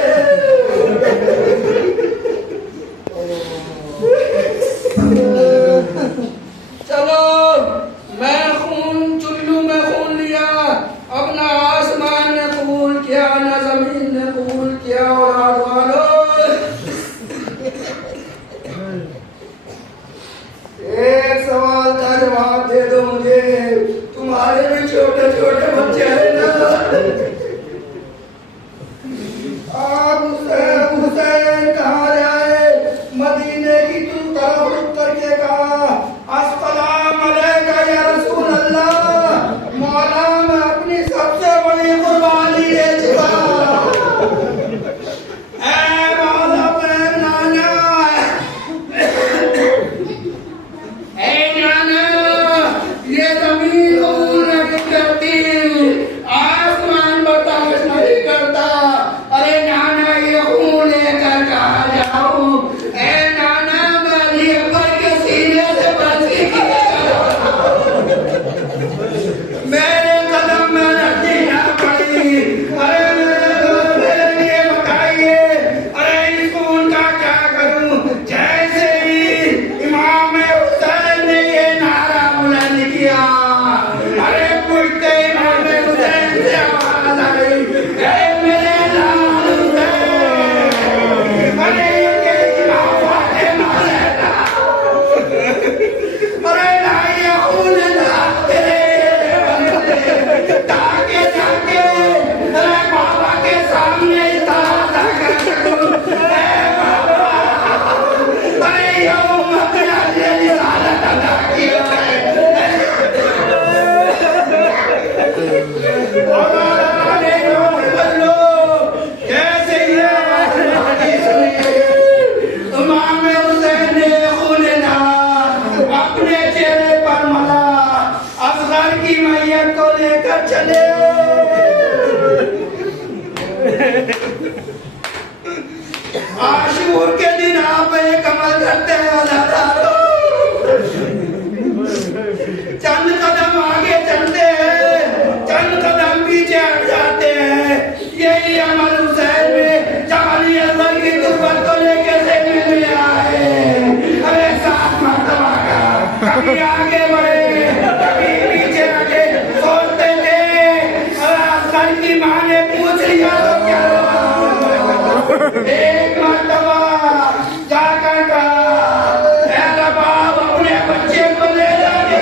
चलो मैं खून चुल्लू में खून लिया, अब ना आसमान ने कबूल किया ना जमीन ने कबूल किया। औलाद वालों, एक सवाल का जवाब दे दो मुझे, तुम्हारे भी छोटे छोटे बच्चे हैं ना? आप हुसैन कहाँ जाए? मदीने की तुम तरफ रुक करके कहा अस्सलाम अलैका या रसूल अल्लाह, मौला मैं अपनी सबसे बड़ी कुर्बानी दे चुका। ऐ मौला मैं नाना, ऐ नाना, ये जमीन नहीं करती, आसमान बर्दाश्त नहीं करता। अरे नाना ये खून लेकर कहाँ जाऊं? ऐ नाना मैं अली अकबर के सीने से बची मेरे कदम में नदी ना पड़ी। अरे मेरे लिए बताइए, अरे इस खून का क्या करूं? जैसे ही इमाम हुसैन ने ये नारा बुलंद किया, अरे पूछते इमाम हुसैन से आवाज आई, ऐ मेरे लाल हुसैन, अरे ये इमाम फातिमा लेना, अरे ना ये खून ना तेरे ताके जाके अरे बाबा के सामने ताज़ा कर सकूं। ऐ बाबा, अरे ये उम्मत ने रिसालत अदा की है। अरे बल्लो, कैसे ये आवाज़ सुनिए? इमाम हुसैन ने खून ना अपने चेहरे पर मला, असगर की मैयत को लेकर चले। आशूर के दिन आप एक अमल करते हैं अज़ादारो, चंद कदम आगे चलते हैं, चंद कदम पीछे हट जाते हैं। यही अमल हुसैन में जब अली अकबर की दुर्बत को लेकर सेने में आए, अरे 7 मरतबा का कभी आगे बढ़े कभी पीछे आगे सोचते थे। असगर की माँ ने पूछ लिया तो क्या एक मरतबा जाकर कहा बाप अपने बच्चे को ले जाके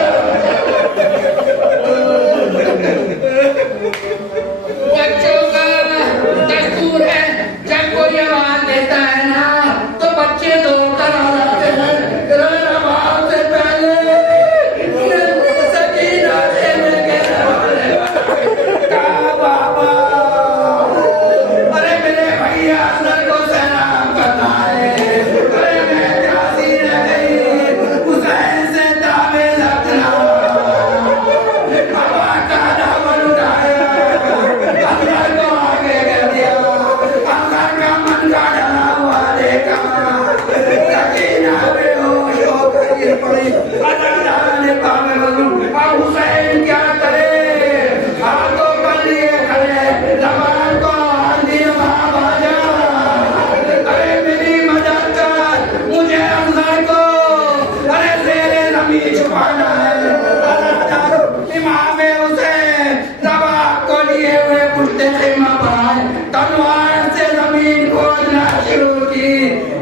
से खेमा बनाए, तलवार से जमीन खोदना शुरू की,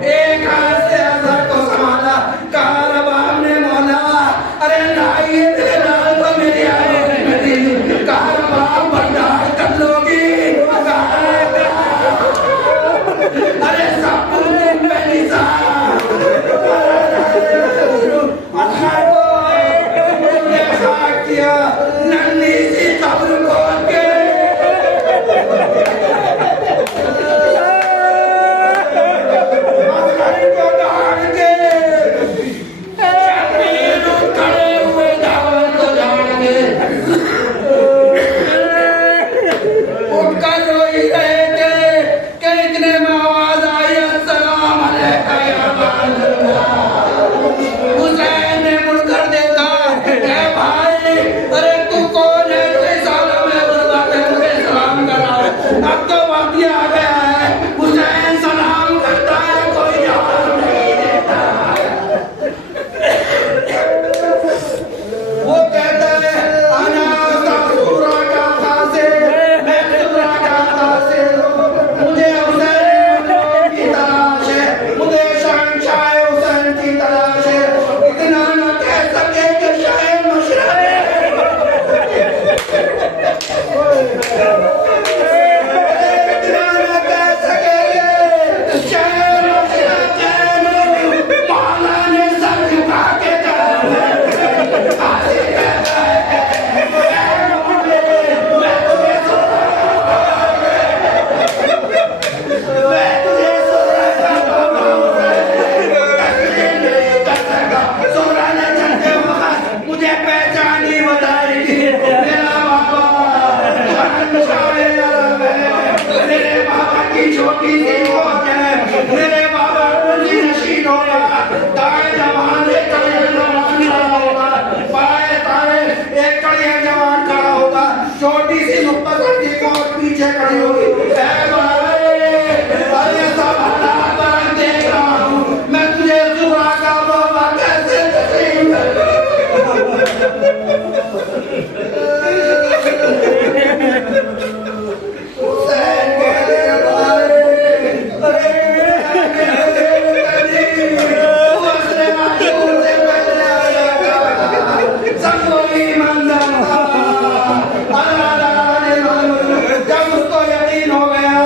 एक हाथ से असर को संभाला, कहा रबाब ने मौला अरे लाइए तेरे लाल को मेरी आंखों में दी, कहा रबाब बर्दाश्त कर लोगी, अरे सब कुछ पहली किया नन्ही सी कब्र खोद के को गाड़ के खड़े हुए दावत को झाड़ के उठकर रोई रहे थे कि इतने में आवाज आई अस्सलाम अलैकुम या अल्लाह। हुसैन ने मुड़कर देखा, भाई अरे तू कौन है जो इस आलम में गुरबत है मुझे सलाम कर रहा है। अब तो वक्त आ गया है, हुसैन सलाम करता है कोई जवाब नहीं देता। वो कहता है आना सूरा का से मैं सूरा का से मुझे हुसैन की तलाश है, मुझे शहंशाह हुसैन की तलाश है। इतना न कह सके कि शाह मशरक़ इतना न कह सके कि शाह मशरक़ मौला ने सर झुका के मुझे पहचान ही बताएगी मेरा बाबा मेरे बाबा की छोटी सी मौत है, मेरे बाबा मुझे नशीन होगा, दाएं जवान एक कड़िया जवान खड़ा होगा, बाएं तारे एक कड़िया जवान खड़ा होगा, छोटी सी मुख्तसर सी मौत पीछे खड़ी होगी। अरे सब हालात पर देख रहा हूँ, मैं तुझे सूरा का बाबा कैसे तस्लीम हुसैन के जब उसको यकीन हो गया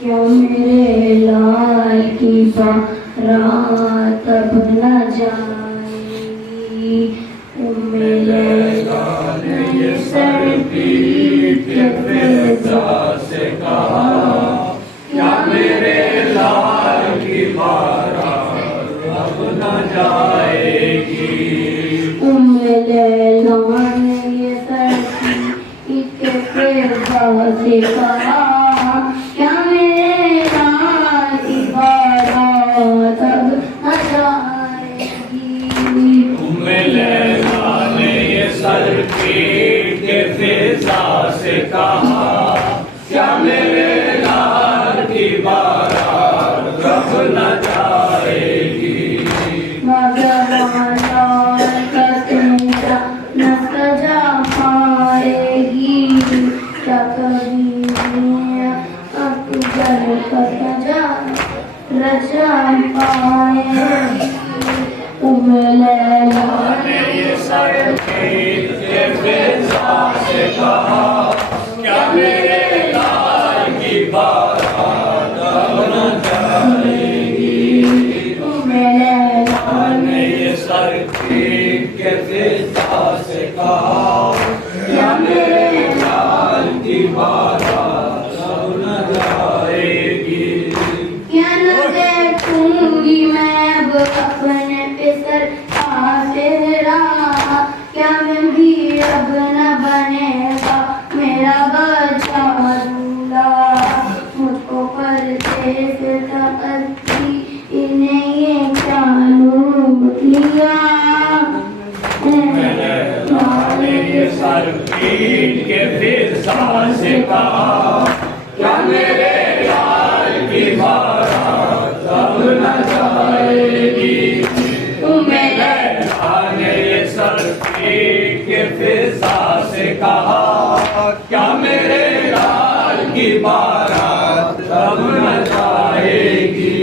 क्यों मेरे लाल की बारात अब न जाएगी। मेरे लाल ने सर पीट के फिजा से कहा, क्या मेरे लाल की बारात अब न जाएगी। मेरे लाल ने ये सर पीट के फिजा से कहा, क्या मेरे लाल की बारात अब न जाएगी। मेरे लाल ने ये सर पीट के फिजा से कहा, क्या मेरे लाल की बारात अब न जाएगी। मगर लाल का तेरा न सजा पाएगी, क्या कभी रजा पाएगी। ने ये सर पीट के फिजा से कहा, क्या मेरे लाल की बारात अब न जाएगी। मेरे लाल ने ये सर पीट के फिजा से कहा, क्या मेरे लाल की बारात अब न जाएगी। क्या न देखूंगी मैं अब अपने पिसर का चेहरा, क्या मैं भी अब न बनेगा मेरा बच्चा दूल्हा। मुझको करते फिरती इन्हें ये क्या लूट लिया। सर पीट के फिजा से कहा, क्या मेरे लाल की बारात अब न जाएगी। मेरे लाल ने ये सर पीट के फिजा से कहा, क्या मेरे लाल की बारात अब न जाएगी।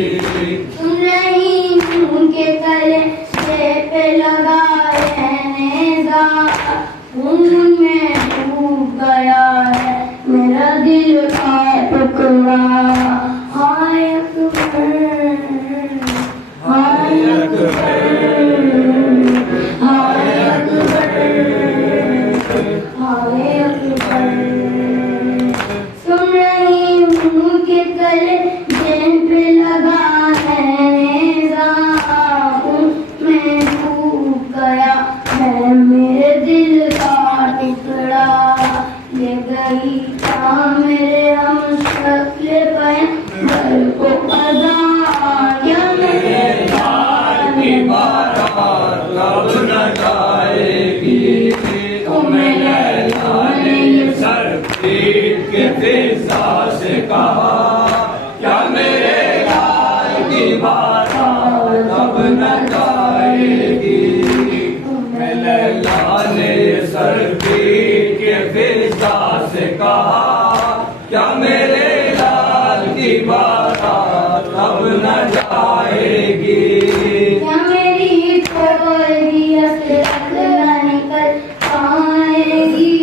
नहीं उनके गले पे लगाए नेज़ा, उनमें डूब गया है मेरा दिल का टुकड़ा। हाय अकबर, हाय अकबर, हाय अकबर, हाय अकबर। सुन रही हूँ कि गले जिन पे लगा है नेज़ा, उनमें डूब गया है मेरे दिल का टुकड़ा। ये गई था मेरे हम शक्ल पैगंबर को अदा, क्या मेरे लाल की बारात अब न जाएगी। मेरे लाल ने ये सर पीट के फिजा से कहा, क्या मेरे लाल की बारात अब न जाएगी। मेरे लाल ने ये सर पीट के फिजा से कहा, क्या मेरे लाल की बारात अब न जाएगी। क्या मेरी कोई हसरत न निकल पाएगी,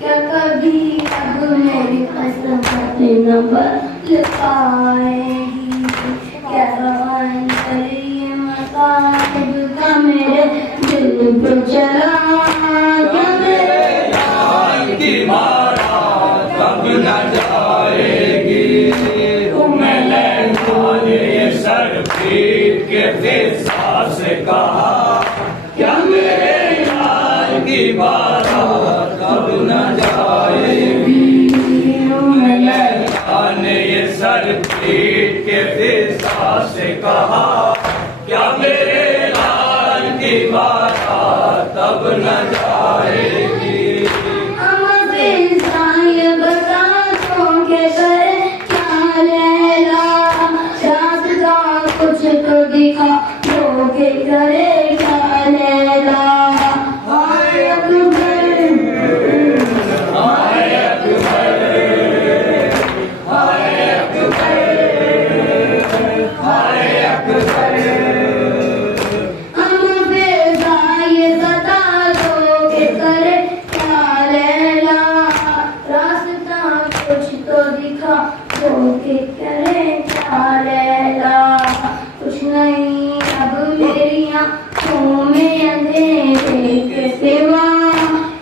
क्या कभी अब मेरी किस्मत न बदल पाएगी। क्या रवान ये मसाइब का मेरे दिल पे चला, क्या मेरे लाल की बारात अब न जाएगी। मेरे लाल ने ये सर पीट के फिजा से कहा, क्या मेरे लाल की बारात अब न जाएगी। मेरे लाल ने ये सर पीट के फिजा से कहा, क्या मेरे लाल की बारात अब न जाएगी। कुछ तो दिखा जो के करे क्या लैला। हाय अकबर, हाय अकबर, हाय अकबर, हाय अकबर। हम बेजा ये सता दो के करे दिखा जो के करे क्या लैला, कुछ नहीं अब मेरी आँखों में अंधेरे के सिवा,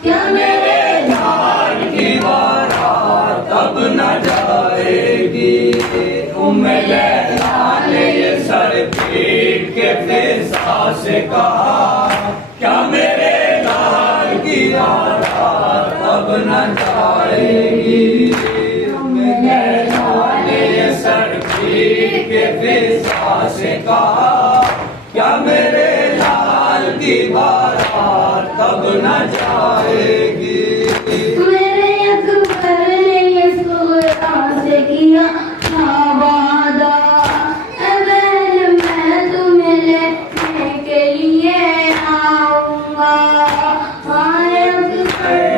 क्या मेरे लाल की बारात अब न जाएगी। उम्मे लैला ने ये सर पीट के फिजा से कहा, क्या मेरे लाल की बारात अब न जाएगी। उम्मे लैला ने ये सर पीट के फिजा से कहा, क्या मेरे लाल की बारात कब न जाएगी। मेरे अकबर ने ये सुल्तान से किया वादा, बहन मैं तुम्हें लेने के लिए आऊंगा। हाय अकबर,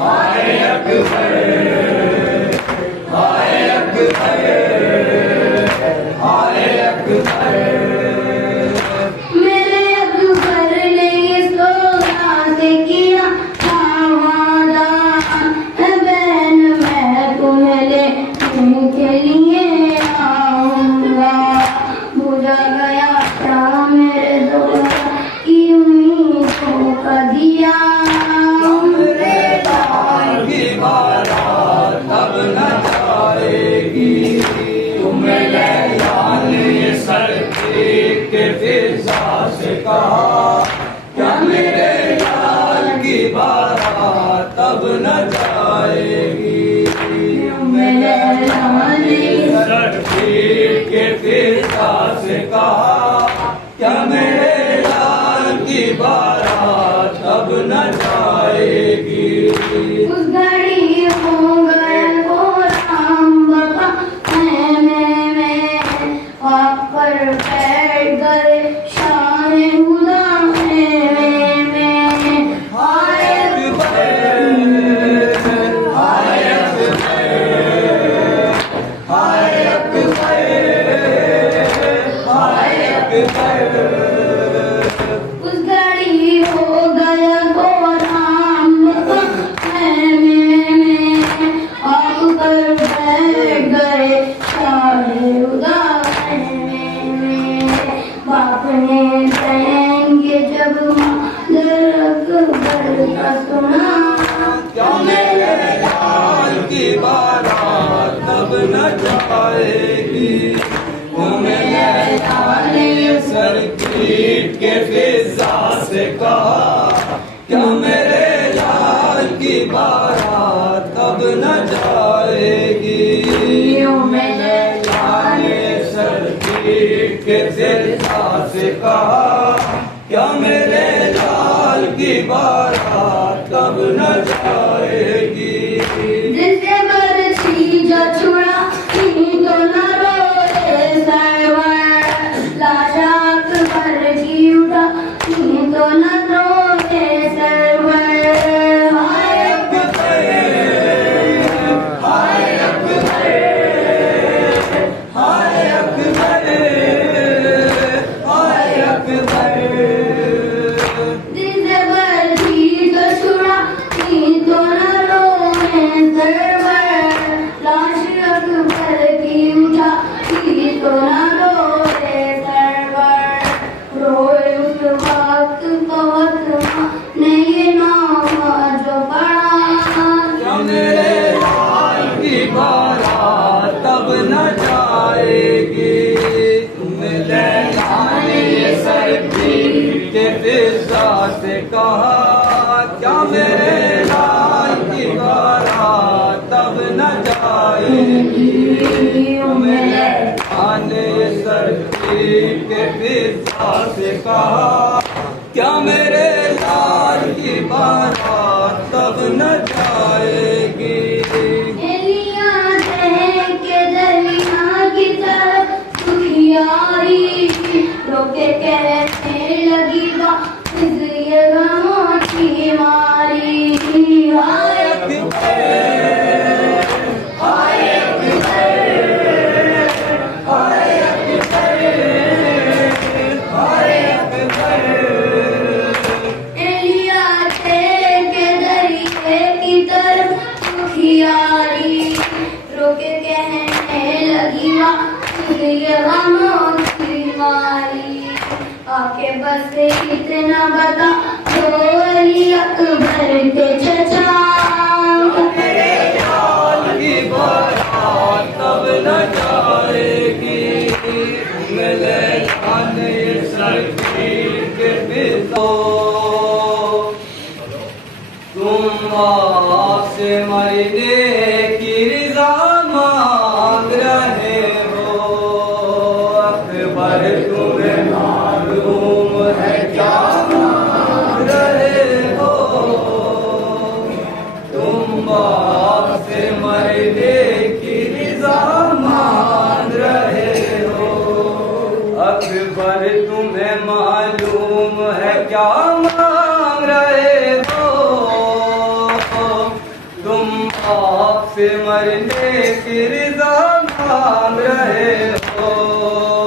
हाय अकबर, हाय अकबर, हाय अकबर। मेरे अकबर ने ये सुल्तान से किया वादा, बहन मैं तुम्हें लेने के लिए आऊंगा। बुझा गया था मेरे दोस्त की उम्मीदों का दिया, मेरे लाल की बारात अब न जाएगी। तुम्हें लैला ने ये सर पीट के फिजा से कहा, क्या मेरे लाल की बारात अब न जाएगी। तुम्हें लैला ने ये सर पीट के फिजा से कहा, क्या मेरे लाल की बारात अब न जाएगी। उस घड़ी हो गया वो राम बाबा खेमे में, वहाँ पर बैठ गए शाह हुदा खेमे में। हाय हाय अकबर, हाय अकबर, हाय अकबर। उस घड़ी हो गया वो राम बाबा खेमे में, वहाँ पर बैठ गए शाह हुदा खेमे में। बाप ने कहेंगे जब मादर अकबर का सुना, क्या मेरे लाल की बारात तब न जाएगी। तुम्हें लैला ने ये सर पीट के फिजा से कहा, क्या मेरे लाल की बारात तब न जाएगी। तुम्हें लैला ने सर पीट के फिजा से कहा, क्या मेरे लाल की बारात तब न जाएगी। जिसे बरसी जो छुड़ा तो न रोए सरवर, लाशा अकबर की उठा तो न रोए सरवर। हाय अकबर, हाय अकबर, हाय अकबर, हाय अकबर। जिसे बरसी जो छुड़ा तो न रोए सरवर, लाश अकबर की उठा तो न रोए सरवर। रोए उस वक्त बहुत ने ये नाम जो पढ़ा, क्या मेरे लाल की बारात तब न जाएगी। तुम्हें लैला ने ये सर पीट के फिजा से कहा, क्या मेरे लाल की बारात तब न जाएगी। तुम्हें लैला ने ये सर पीट के फिजा से कहा, क्या मेरे लाल की बारात तब न जाएगी। एलिया देख के दरिया की तरफ सुखियारी, रोके कहने लगी बात ये गमों की मारी। हाय अकबर, हाय अकबर, हाय अकबर, हाय अकबर। एलिया देख के दरिया की तरफ बस इतना बता दो अली अकबर के चचा। तब न जाएगी मिले जाने सरकी के बितो। तुम आपसे मरने की रज़ा मांग रहे हो, अकबर तुम्हें मालूम है क्या मांग रहे हो। तुम आपसे मरने की रज़ा मांग रहे हो, अकबर तुम्हें मालूम है क्या मांग रहे हो। तुम आपसे मरने की रज़ा मांग रहे हो,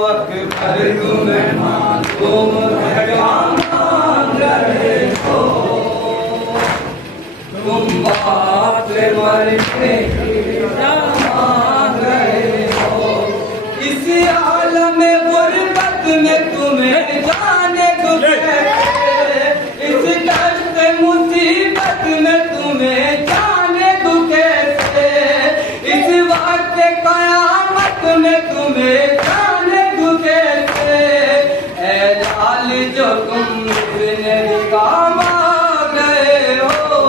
अकबर तुम्हें मालूम है क्या मांग रहे हो। तुम आपसे मरने की रज़ा मांग रहे हो। इसी आलम गुर्बत में तुम्हें जाने को कैसे, इस दर्द मुसीबत में तुम्हें जाने को कैसे, इस वक्त कयामत में तुम्हें जाने को कैसे। ऐ लाल जो तुम इतने निगाह मांग रहे हो,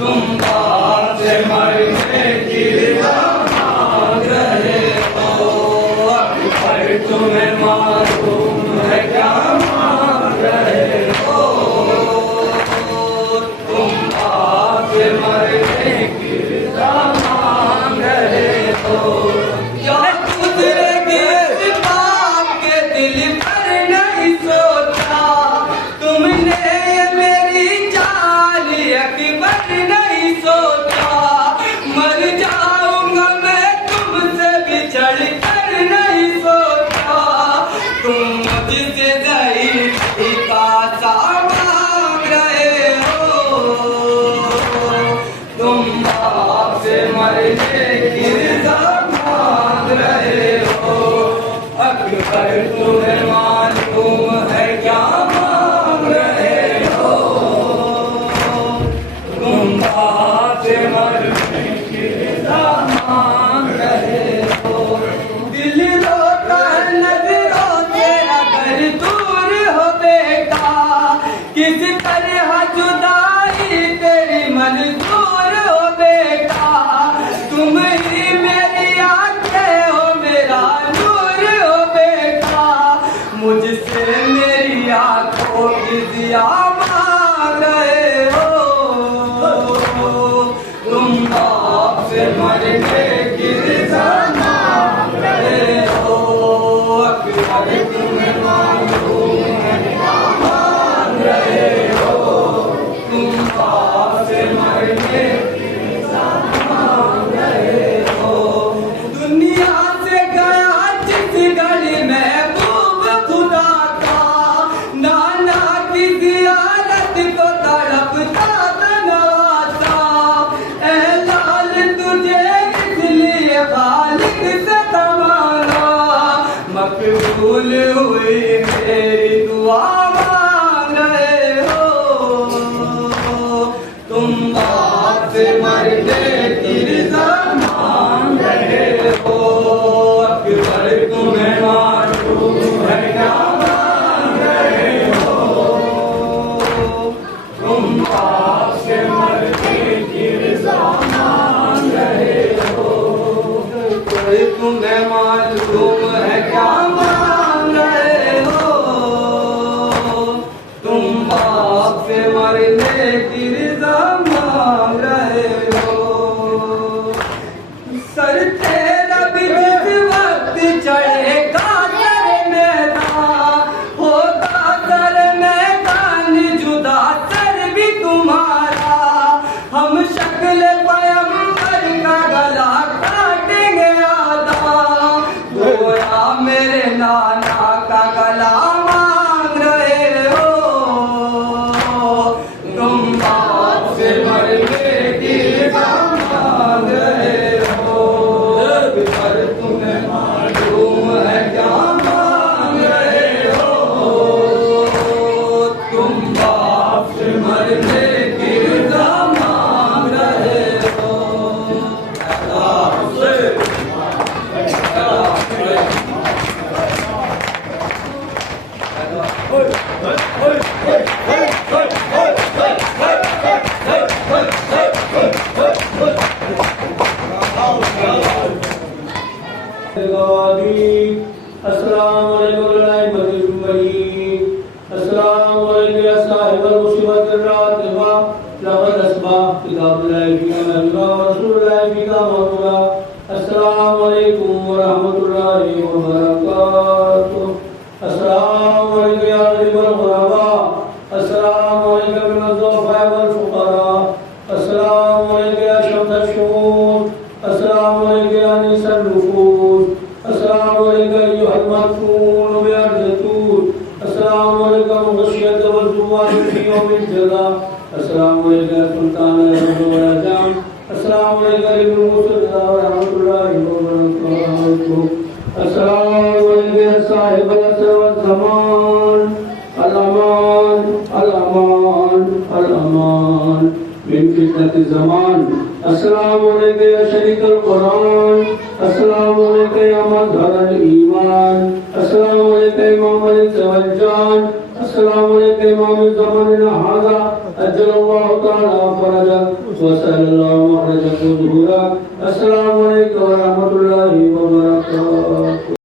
तुम बाप से मरने की रज़ा मांग रहे हो, अकबर तुम्हें मालूम है क्या मांग रहे हो। तुम बाप से मरने की रज़ा मांग रहे हो। क्या गुजरेगी इस बाप के दिल पर नहीं सोचा, तुमने मेरी जान अकबर नहीं सोचा। मर जाऊंगा मैं तुमसे बिछड़ कर नहीं सोचा। तुम मुझसे ज़हीरी का सा मांग रहे हो, तुम आपसे मरने की रज़ा मांग रहे हो, अकबर तुम्हें मालूम है क्या मांग रहे हो। तुम आपसे मरने की रज़ा मांग रहे हो। दिल रोता है नज़रों से अगर दूर हो बेटा, किस तरह जुदाई तेरी मंजूर हो बेटा। तुम ही मेरी आंखें हो, मेरा नूर हो बेटा। मुझसे मेरी आंखों की दिया मांग रहे हो, तुम आपसे मरने की रज़ा मांग रहे हो, अकबर तुम्हें मालूम है क्या मांग रहे हो। तुम आपसे मरने की रज़ा मांग रहे हो। दुनिया से गया जिस गली में खूब खुदा था, नाना की ज़ियारत को तड़पता नवाज़ा। ऐ लाल तुझे इसलिए खालिक से तमन्ना, मकबूल हुई मेरी दुआ मांग रहे हो। तुम आपसे मरने की रज़ा मांग रहे हो, अकबर तुम्हें मालूम है क्या मांग रहे हो। तुम आपसे मरने की रज़ा मांग रहे हो, तुम्हें मालूम है क्या मांग रहे हो। तुम आपसे मरने की रज़ा मांग रहे हो। सर तेरा भी जिस वक्त चढ़ेगा सर मैदान, होगा सर मैदान जुदा सर भी तुम्हारा। हम शक्ल पैगंबर का गला काटेंगे आधा, गोया मेरे नाना का गला मांग रहे हो। तुम आपसे मरने की रज़ा मांग रहे हो, बिका मौला अस्सलाम वालेकुम व रहमतुल्लाहि व बरकातुहू अस्सलाम वालेकुम या गरीबल गुरबा अस्सलाम वालेकुम मिन ज़ुअफ़ा वल फुक़रा अस्सलाम वालेकुम या शमस शुहूर अस्सलाम वालेकुम या निसन नुफूस अस्सलाम वालेकुम अय्युहल मदफून बिअर्ज़तूर अस्सलाम वालेकुम गशियत वल जुवाद फी यौमिल जज़ा अस्सलाम वालेकुम सुल्तान वल आज़म अस्सलाम वालेकुम इब्न मुसद्दद व रहमतुल्लाहि व बरकातुहू अस्सलाम वालेकुम साहिबल असर व ज़मान अल अमान अल अमान अल अमान मिन फितनति ज़मान अस्सलाम वालेकुम या शरीकल कुरान अस्सलाम वालेकुम या मज़हरल ईमान अस्सलाम वालेकुम इमाम अल जान अस्सलाम वालेकुम इमाम ज़मानिना हाज़ा अज्जलल्लाहु तआला फरजक व सल्लल्लाहु अलैहि व सल्लम अस्सलाम वालेकुम व रहमतुल्लाहि व बरकातुहू।